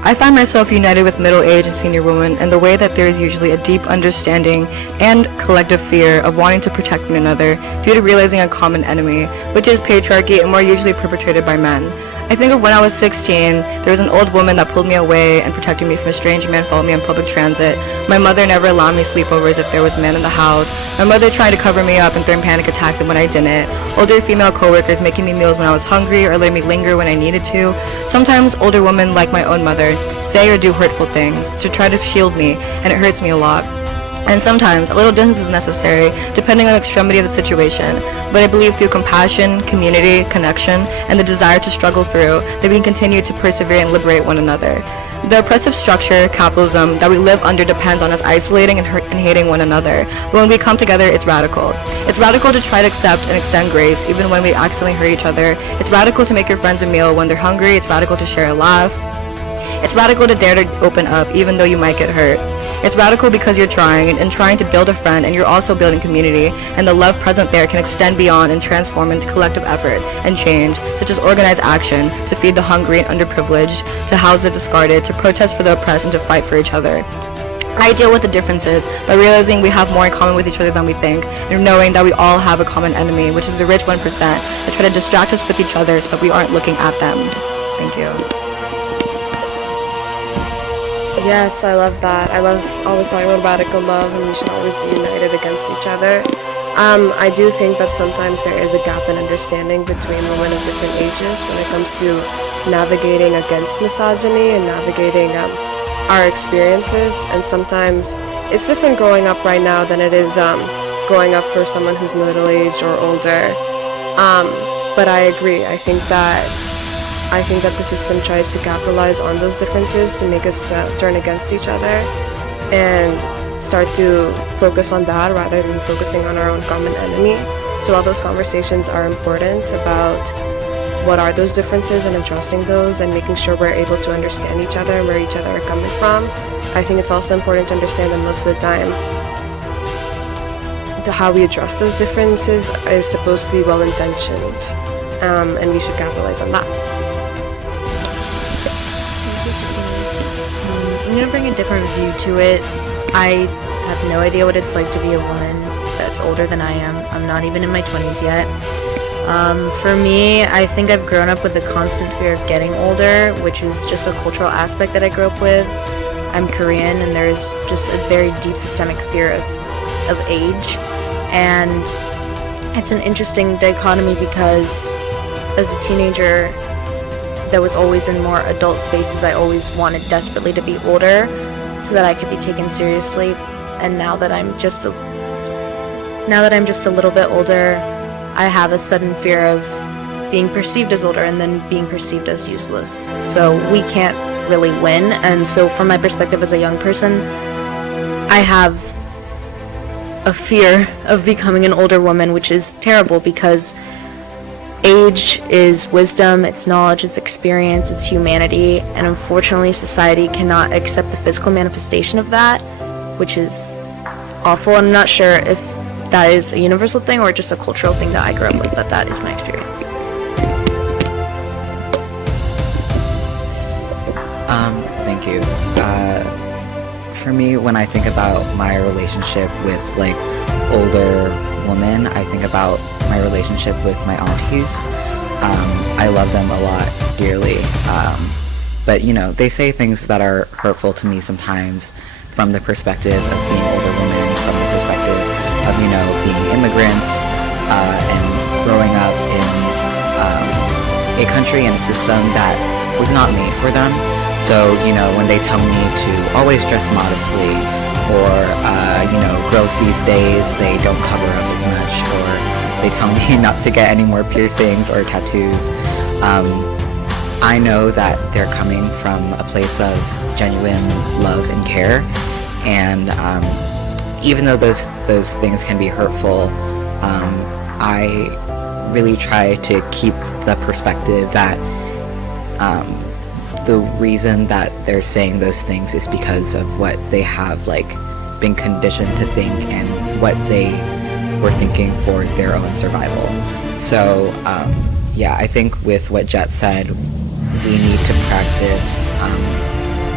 I find myself united with middle-aged and senior women in the way that there is usually a deep understanding and collective fear of wanting to protect one another due to realizing a common enemy, which is patriarchy and more usually perpetrated by men. I think of when I was 16, there was an old woman that pulled me away and protected me from a strange man following me on public transit. My mother never allowed me sleepovers if there was men in the house. My mother tried to cover me up and throwing panic attacks when I didn't. Older female coworkers making me meals when I was hungry or letting me linger when I needed to. Sometimes older women, like my own mother, say or do hurtful things to try to shield me, and it hurts me a lot. And sometimes a little distance is necessary, depending on the extremity of the situation. But I believe through compassion, community, connection, and the desire to struggle through, that we can continue to persevere and liberate one another. The oppressive structure, capitalism, that we live under depends on us isolating and hating one another. But when we come together, it's radical. It's radical to try to accept and extend grace, even when we accidentally hurt each other. It's radical to make your friends a meal when they're hungry. It's radical to share a laugh. It's radical to dare to open up, even though you might get hurt. It's radical because you're trying and trying to build a friend, and you're also building community, and the love present there can extend beyond and transform into collective effort and change, such as organized action to feed the hungry and underprivileged, to house the discarded, to protest for the oppressed, and to fight for each other. I deal with the differences by realizing we have more in common with each other than we think, and knowing that we all have a common enemy, which is the rich 1% that try to distract us with each other so that we aren't looking at them. Thank you. Yes, I love that. I love always talking about radical love, and we should always be united against each other. I do think that sometimes there is a gap in understanding between women of different ages when it comes to navigating against misogyny and navigating our experiences. And sometimes it's different growing up right now than it is growing up for someone who's middle-aged or older. But I agree. I think that the system tries to capitalize on those differences to make us turn against each other and start to focus on that rather than focusing on our own common enemy. So while those conversations are important about what are those differences and addressing those and making sure we're able to understand each other and where each other are coming from, I think it's also important to understand that most of the time how we address those differences is supposed to be well-intentioned, and we should capitalize on that. I'm gonna bring a different view to it. I have no idea what it's like to be a woman that's older than I am. I'm not even in my 20s yet. For me, I think I've grown up with a constant fear of getting older, which is just a cultural aspect that I grew up with. I'm Korean, and there's just a very deep systemic fear of age. And it's an interesting dichotomy because as a teenager, that was always in more adult spaces. I always wanted desperately to be older so that I could be taken seriously. And now that I'm just a little bit older, I have a sudden fear of being perceived as older and then being perceived as useless. So we can't really win. And so from my perspective as a young person, I have a fear of becoming an older woman, which is terrible because age is wisdom, it's knowledge, it's experience, it's humanity, and unfortunately society cannot accept the physical manifestation of that, which is awful. I'm not sure if that is a universal thing or just a cultural thing that I grew up with, but that is my experience. Thank you. For me, when I think about my relationship with like older women, I think about my relationship with my aunties. I love them a lot dearly. But you know, they say things that are hurtful to me sometimes from the perspective of being older women, from the perspective of, you know, being immigrants, and growing up in a country and a system that was not made for them. So, you know, when they tell me to always dress modestly, or, you know, girls these days, they don't cover up as much, or they tell me not to get any more piercings or tattoos, I know that they're coming from a place of genuine love and care, and even though those things can be hurtful, I really try to keep the perspective that the reason that they're saying those things is because of what they have like been conditioned to think and what they were thinking for their own survival. So yeah, I think with what Jet said, we need to practice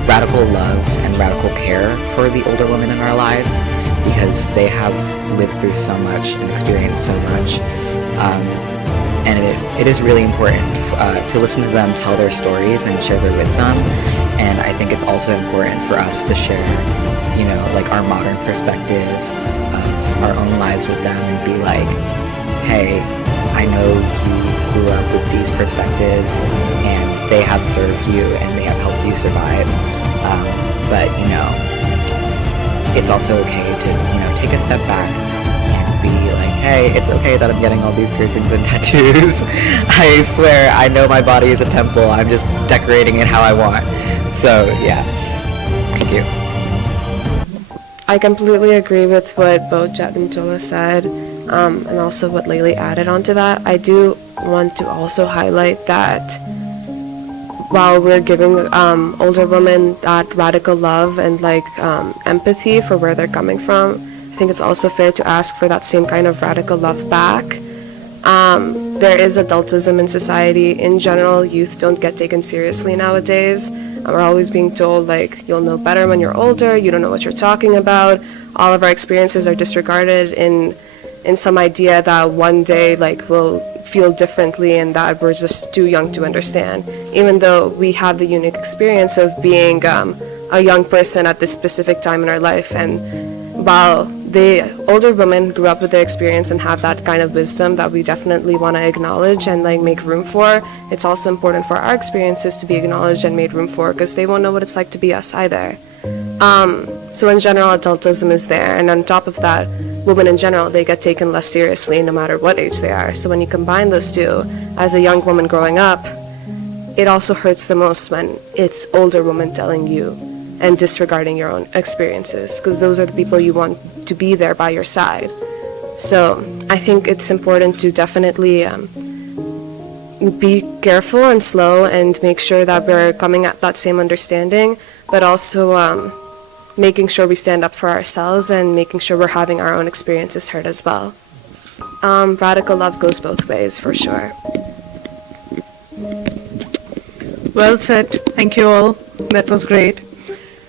radical love and radical care for the older women in our lives, because they have lived through so much and experienced so much. And it is really important to listen to them tell their stories and share their wisdom. And I think it's also important for us to share, you know, like our modern perspective of our own lives with them and be like, hey, I know you grew up with these perspectives and they have served you and they have helped you survive. But, you know, it's also okay to, you know, take a step back and be like, hey, it's okay that I'm getting all these piercings and tattoos. I swear, I know my body is a temple. I'm just decorating it how I want. So, yeah. Thank you. I completely agree with what both Jet and Jola said, and also what Laylee added onto that. I do want to also highlight that while we're giving older women that radical love and like empathy for where they're coming from, I think it's also fair to ask for that same kind of radical love back. There is adultism in society. In general, youth don't get taken seriously nowadays. We're always being told, like, you'll know better when you're older, you don't know what you're talking about. All of our experiences are disregarded in some idea that one day, like, we'll feel differently and that we're just too young to understand. Even though we have the unique experience of being a young person at this specific time in our life, and while the older women grew up with the experience and have that kind of wisdom that we definitely want to acknowledge and like make room for, it's also important for our experiences to be acknowledged and made room for, because they won't know what it's like to be us either. So in general, adultism is there, and on top of that, women in general, they get taken less seriously no matter what age they are. So when you combine those two, as a young woman growing up, it also hurts the most when it's older women telling you and disregarding your own experiences, because those are the people you want to be there by your side. So I think it's important to definitely be careful and slow and make sure that we're coming at that same understanding, but also making sure we stand up for ourselves and making sure we're having our own experiences heard as well. Radical love goes both ways, for sure. Well said. Thank you all. That was great.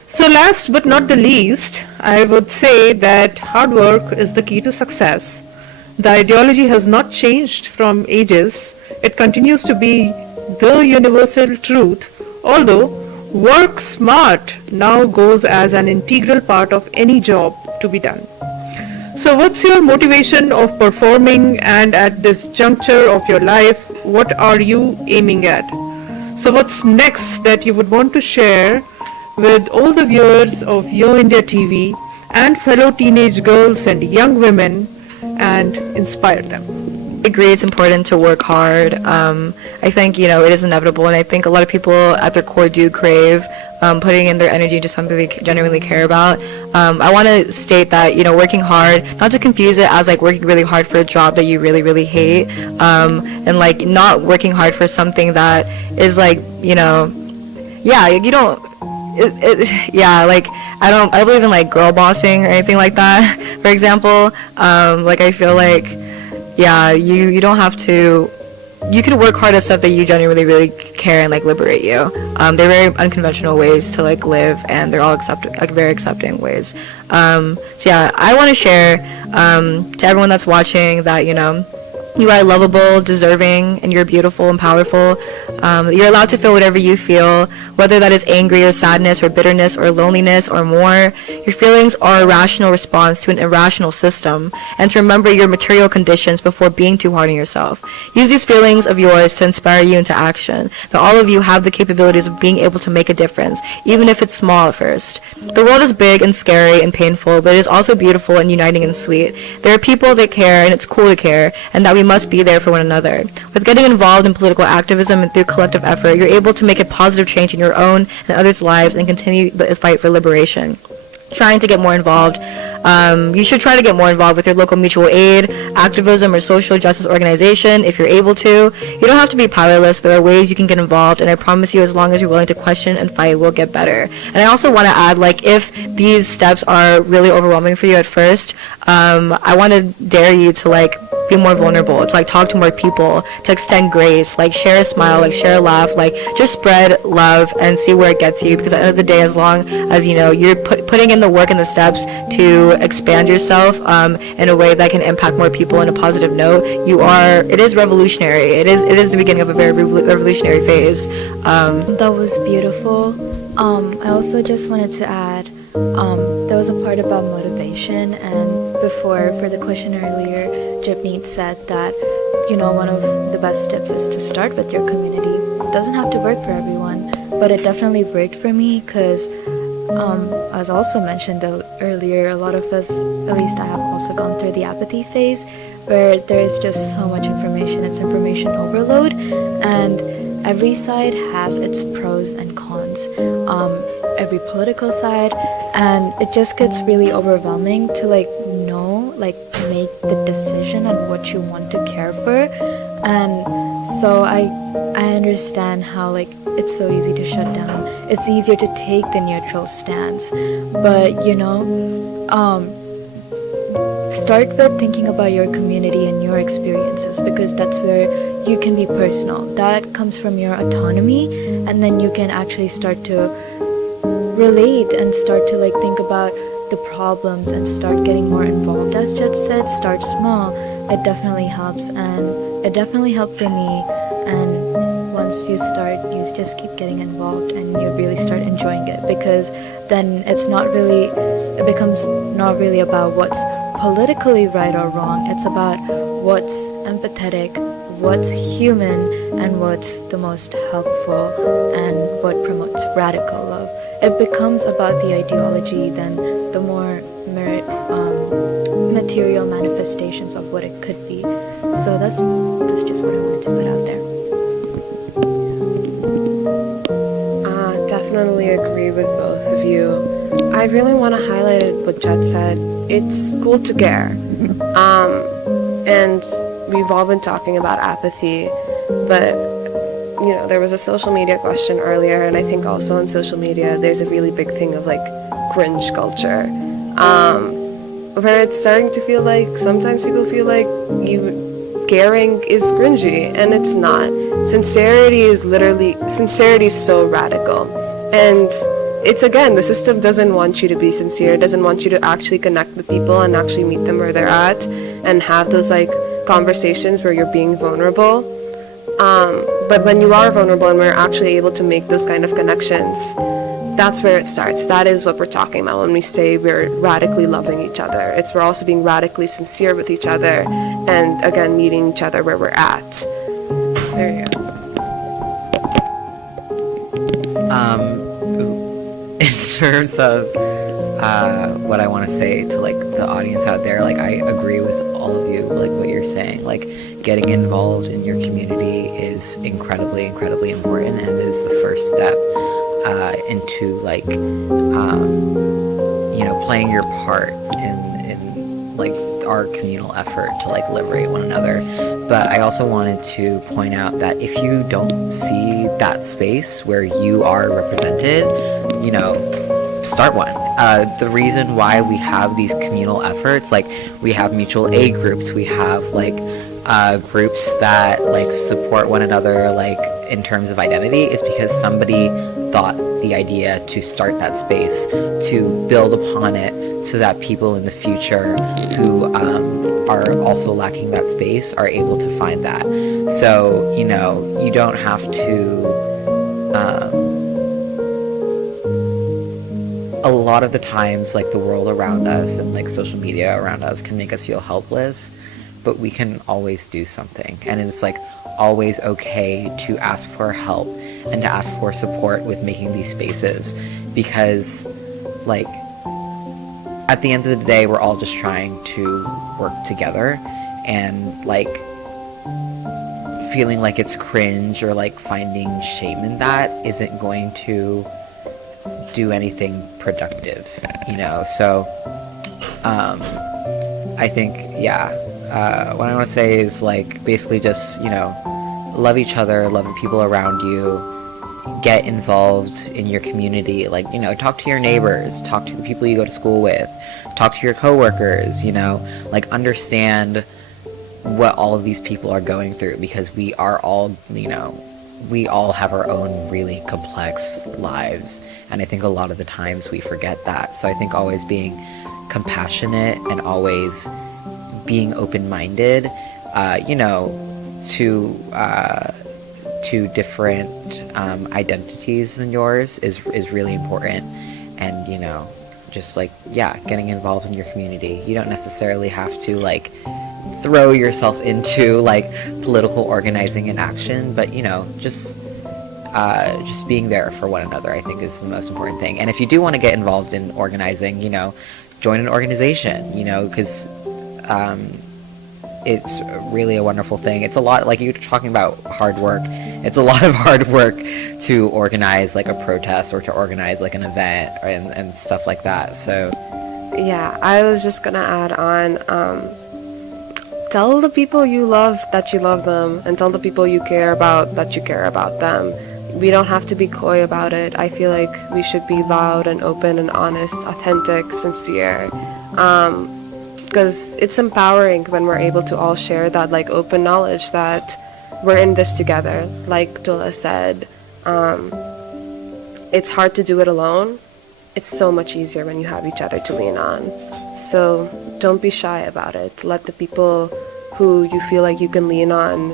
So last but not the least, I would say that hard work is the key to success. The ideology has not changed from ages. It continues to be the universal truth, although work smart now goes as an integral part of any job to be done. So what's your motivation of performing, and at this juncture of your life, what are you aiming at? So what's next that you would want to share with all the viewers of YoIndiaTV and fellow teenage girls and young women and inspire them? I agree it's important to work hard. I think, you know, it is inevitable, and I think a lot of people at their core do crave putting in their energy into something they genuinely care about. I want to state that, you know, working hard, not to confuse it as like working really hard for a job that you really, really hate, and like not working hard for something that is like, you know, yeah, you don't, yeah, like I believe in like girl bossing or anything like that, for example. Like I feel like, yeah, you don't have to you can work hard at stuff that you genuinely really care and like liberate you. They're very unconventional ways to like live, and they're all very accepting ways. So yeah, I want to share to everyone that's watching that, you know, you are lovable, deserving, and you're beautiful and powerful. You're allowed to feel whatever you feel, whether that is angry or sadness or bitterness or loneliness or more. Your feelings are a rational response to an irrational system, and to remember your material conditions before being too hard on yourself. Use these feelings of yours to inspire you into action, that all of you have the capabilities of being able to make a difference, even if it's small at first. The world is big and scary and painful, but it is also beautiful and uniting and sweet. There are people that care, and it's cool to care, and that we must be there for one another. With getting involved in political activism and through collective effort, you're able to make a positive change in your own and others' lives and continue the fight for liberation. Trying to get more involved. You should try to get more involved with your local mutual aid, activism, or social justice organization if you're able to. You don't have to be powerless. There are ways you can get involved, and I promise you, as long as you're willing to question and fight, we'll get better. And I also want to add, like, if these steps are really overwhelming for you at first, I want to dare you to, like, be more vulnerable, to like talk to more people, to extend grace, like share a smile, like share a laugh, like just spread love and see where it gets you, because at the end of the day, as long as you know you're putting in the work and the steps to expand yourself in a way that can impact more people in a positive note, it is revolutionary. It is the beginning of a very revolutionary phase. That was beautiful. I also just wanted to add, there was a part about motivation, and before, for the question earlier, Jasleen said that, you know, one of the best tips is to start with your community. It doesn't have to work for everyone, but it definitely worked for me because, as also mentioned earlier, a lot of us, at least I have also gone through the apathy phase where there's just so much information. It's information overload, and every side has its pros and cons. Every political side, and it just gets really overwhelming to like make the decision on what you want to care for. And so I understand how like it's so easy to shut down. It's easier to take the neutral stance, but you know, start with thinking about your community and your experiences, because that's where you can be personal. That comes from your autonomy, and then you can actually start to relate and start to like think about the problems and start getting more involved. As Judge said, start small. It definitely helps, and it definitely helped for me. And once you start, you just keep getting involved and you really start enjoying it, because then it becomes not really about what's politically right or wrong. It's about what's empathetic, what's human, and what's the most helpful, and what promotes radical love. It becomes about the ideology than the more material manifestations of what it could be. So that's just what I wanted to put out there. Definitely agree with both of you. I really want to highlight what Jet said. It's cool to care. And we've all been talking about apathy, but you know, there was a social media question earlier, and I think also on social media there's a really big thing of like cringe culture, where it's starting to feel like sometimes people feel like caring is cringy, and it's not. Sincerity is so radical, and it's, again, the system doesn't want you to be sincere. It doesn't want you to actually connect with people and actually meet them where they're at and have those like conversations where you're being vulnerable. But when you are vulnerable and we're actually able to make those kind of connections, that's where it starts. That is what we're talking about when we say we're radically loving each other. We're also being radically sincere with each other, and again, meeting each other where we're at. There you go. In terms of what I want to say to like the audience out there, like I agree with all of you, like what you're saying. Like getting involved in your community is incredibly important, and is the first step into like playing your part in like our communal effort to like liberate one another. But I also wanted to point out that if you don't see that space where you are represented, start one. The reason why we have these communal efforts, like we have mutual aid groups, we have like groups that like support one another like in terms of identity is because somebody thought the idea to start that space, to build upon it, so that people in the future who are also lacking that space are able to find that. So, you know, you don't have to a lot of the times, like, the world around us and like social media around us can make us feel helpless, but we can always do something. And it's like always okay to ask for help and to ask for support with making these spaces, because like at the end of the day we're all just trying to work together, and like feeling like it's cringe or like finding shame in that isn't going to do anything productive, you know. So I think, yeah, what I want to say is like basically just, you know, love each other, love the people around you, get involved in your community, like, you know, talk to your neighbors, talk to the people you go to school with, talk to your coworkers, you know, like understand what all of these people are going through, because we are all, you know, we all have our own really complex lives, and I think a lot of the times we forget that. So I think always being compassionate and always being open-minded, you know, to different identities than yours is really important. And, you know, just like, yeah, getting involved in your community. You don't necessarily have to like throw yourself into like political organizing and action, but, you know, just being there for one another, I think, is the most important thing. And if you do want to get involved in organizing, you know, join an organization, you know, because it's really a wonderful thing. It's a lot, like you were talking about hard work, it's a lot of hard work to organize like a protest or to organize like an event and stuff like that. So Yeah, I was just gonna add on, tell the people you love that you love them, and tell the people you care about that you care about them. We don't have to be coy about it. I feel like we should be loud and open and honest, authentic, sincere. Because it's empowering when we're able to all share that like open knowledge that we're in this together. Like Dula said, it's hard to do it alone. It's so much easier when you have each other to lean on. So don't be shy about it. Let the people who you feel like you can lean on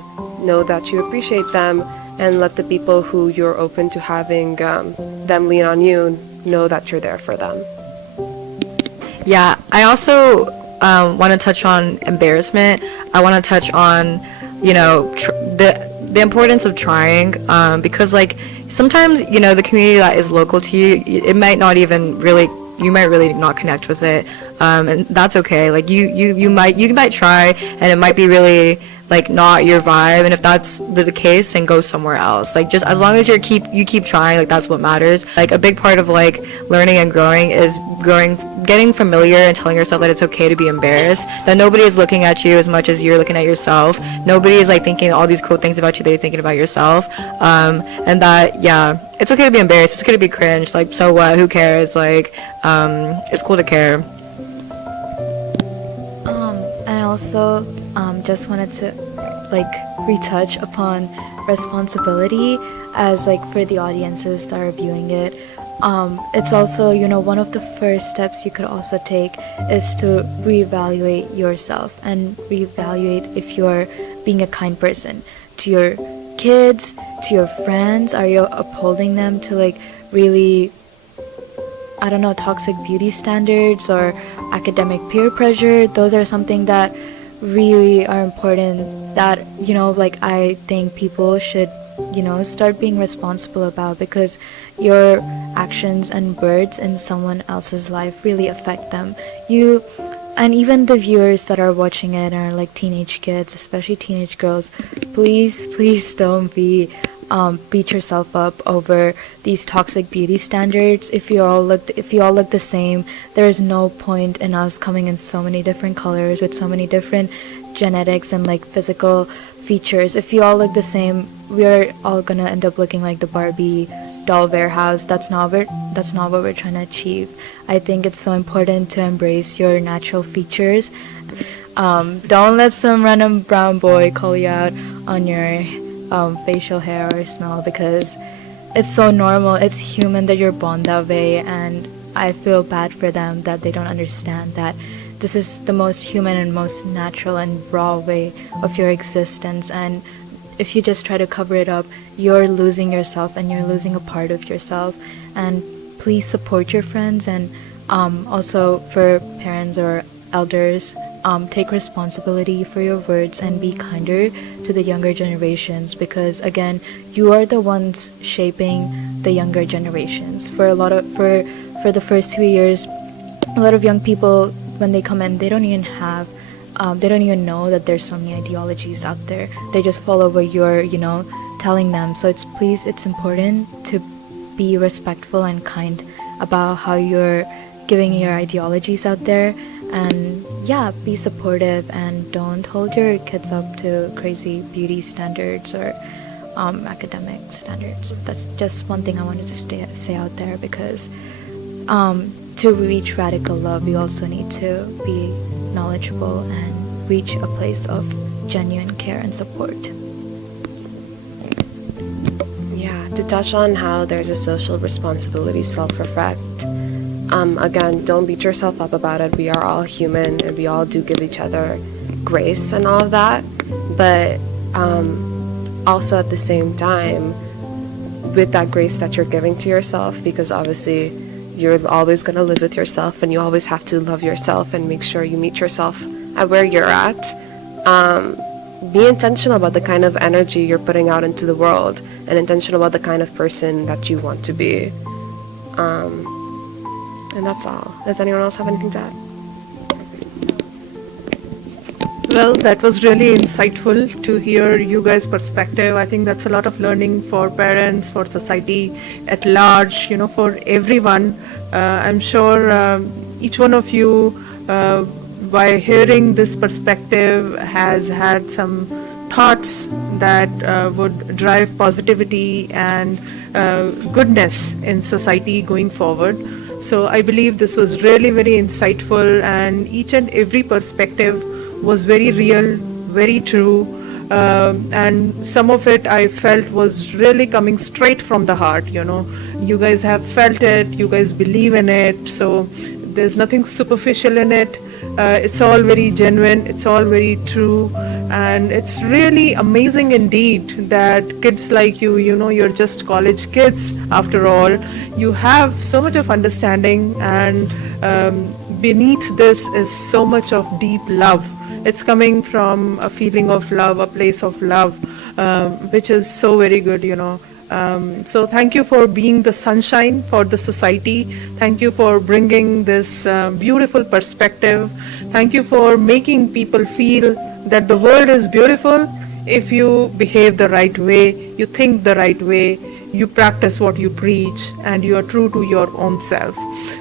know that you appreciate them, and let the people who you're open to having them lean on you know that you're there for them. Yeah, I also want to touch on embarrassment. I want to touch on, you know, the importance of trying, because like sometimes, you know, the community that is local to you, it might not even really, you might really not connect with it, and that's okay. Like you might try, and it might be really like not your vibe, and if that's the case, then go somewhere else. Like, just as long as you keep trying, like that's what matters. Like a big part of like learning and growing is getting familiar and telling yourself that it's okay to be embarrassed, that nobody is looking at you as much as you're looking at yourself. Nobody is like thinking all these cool things about you that you're thinking about yourself, and that, yeah, it's okay to be embarrassed, it's okay to be cringe, like, so what, who cares? Like, it's cool to care. I also just wanted to like retouch upon responsibility as like for the audiences that are viewing it. It's also, you know, one of the first steps you could also take is to reevaluate yourself and reevaluate if you're being a kind person to your kids, to your friends. Are you upholding them to like really, I don't know, toxic beauty standards or academic peer pressure? Those are something that really are important that, you know, like I think people should, you know, start being responsible about, because your actions and words in someone else's life really affect them. You and even the viewers that are watching it are like teenage kids, especially teenage girls. Please don't beat yourself up over these toxic beauty standards. If you all look the same, there is no point in us coming in so many different colors with so many different genetics and like physical features. If you all look the same, we're all gonna end up looking like the Barbie doll warehouse. That's not what we're trying to achieve. I think it's so important to embrace your natural features. Don't let some random brown boy call you out on your facial hair or smell, because it's so normal. It's human that you're born that way, and I feel bad for them that they don't understand that this is the most human and most natural and raw way of your existence. And if you just try to cover it up, you're losing yourself and you're losing a part of yourself. And please support your friends, and also for parents or elders, take responsibility for your words and be kinder to the younger generations, because again, you are the ones shaping the younger generations. For the first 2 years, a lot of young people, when they come in, they don't even know that there's so many ideologies out there. They just follow what you're telling them. So it's important to be respectful and kind about how you're giving your ideologies out there. And yeah, be supportive, and don't hold your kids up to crazy beauty standards or academic standards. That's just one thing I wanted to say out there, because to reach radical love, you also need to be knowledgeable and reach a place of genuine care and support. Yeah, to touch on how there's a social responsibility, self-reflect. Again, don't beat yourself up about it. We are all human, and we all do give each other grace and all of that. But also at the same time, with that grace that you're giving to yourself, because obviously you're always going to live with yourself, and you always have to love yourself and make sure you meet yourself at where you're at. Be intentional about the kind of energy you're putting out into the world, and intentional about the kind of person that you want to be. And that's all. Does anyone else have anything to add? Well, that was really insightful to hear you guys' perspective. I think that's a lot of learning for parents, for society at large, for everyone. I'm sure each one of you, by hearing this perspective, has had some thoughts that would drive positivity and goodness in society going forward. So I believe this was really very insightful, and each and every perspective was very real, very true, and some of it I felt was really coming straight from the heart. You guys have felt it, you guys believe in it, so there's nothing superficial in it. It's all very genuine, it's all very true, and it's really amazing indeed that kids like you, you're just college kids after all. You have so much of understanding, and beneath this is so much of deep love. It's coming from a feeling of love, a place of love, which is so very good, So thank you for being the sunshine for the society. Thank you for bringing this beautiful perspective. Thank you for making people feel that the world is beautiful if you behave the right way, you think the right way, you practice what you preach, and you are true to your own self.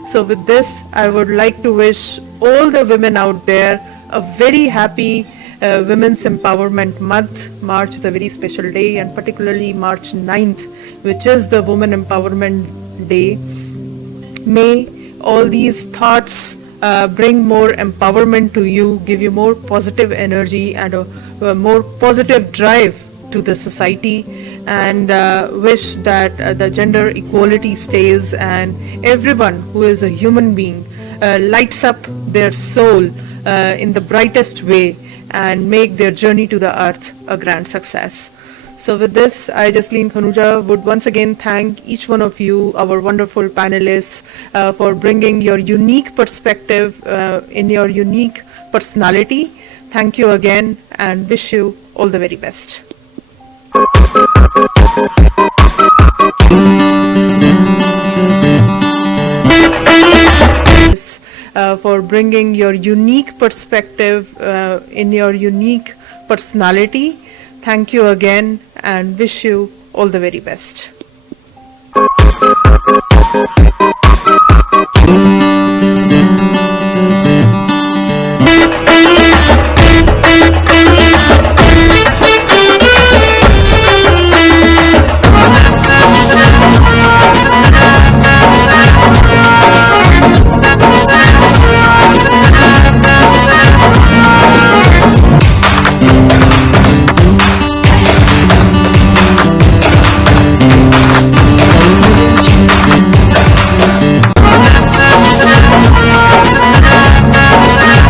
So with this, I would like to wish all the women out there a very happy Women's Empowerment Month. March is a very special day, and particularly March 9th, which is the Women Empowerment Day. May all these thoughts bring more empowerment to you, give you more positive energy and a more positive drive to the society, and wish that the gender equality stays, and everyone who is a human being lights up their soul in the brightest way and make their journey to the earth a grand success. So with this, I, Jasleen Khanuja, would once again thank each one of you, our wonderful panelists, for bringing your unique perspective in your unique personality. Thank you again, and wish you all the very best. For bringing your unique perspective in your unique personality. Thank you again, and wish you all the very best.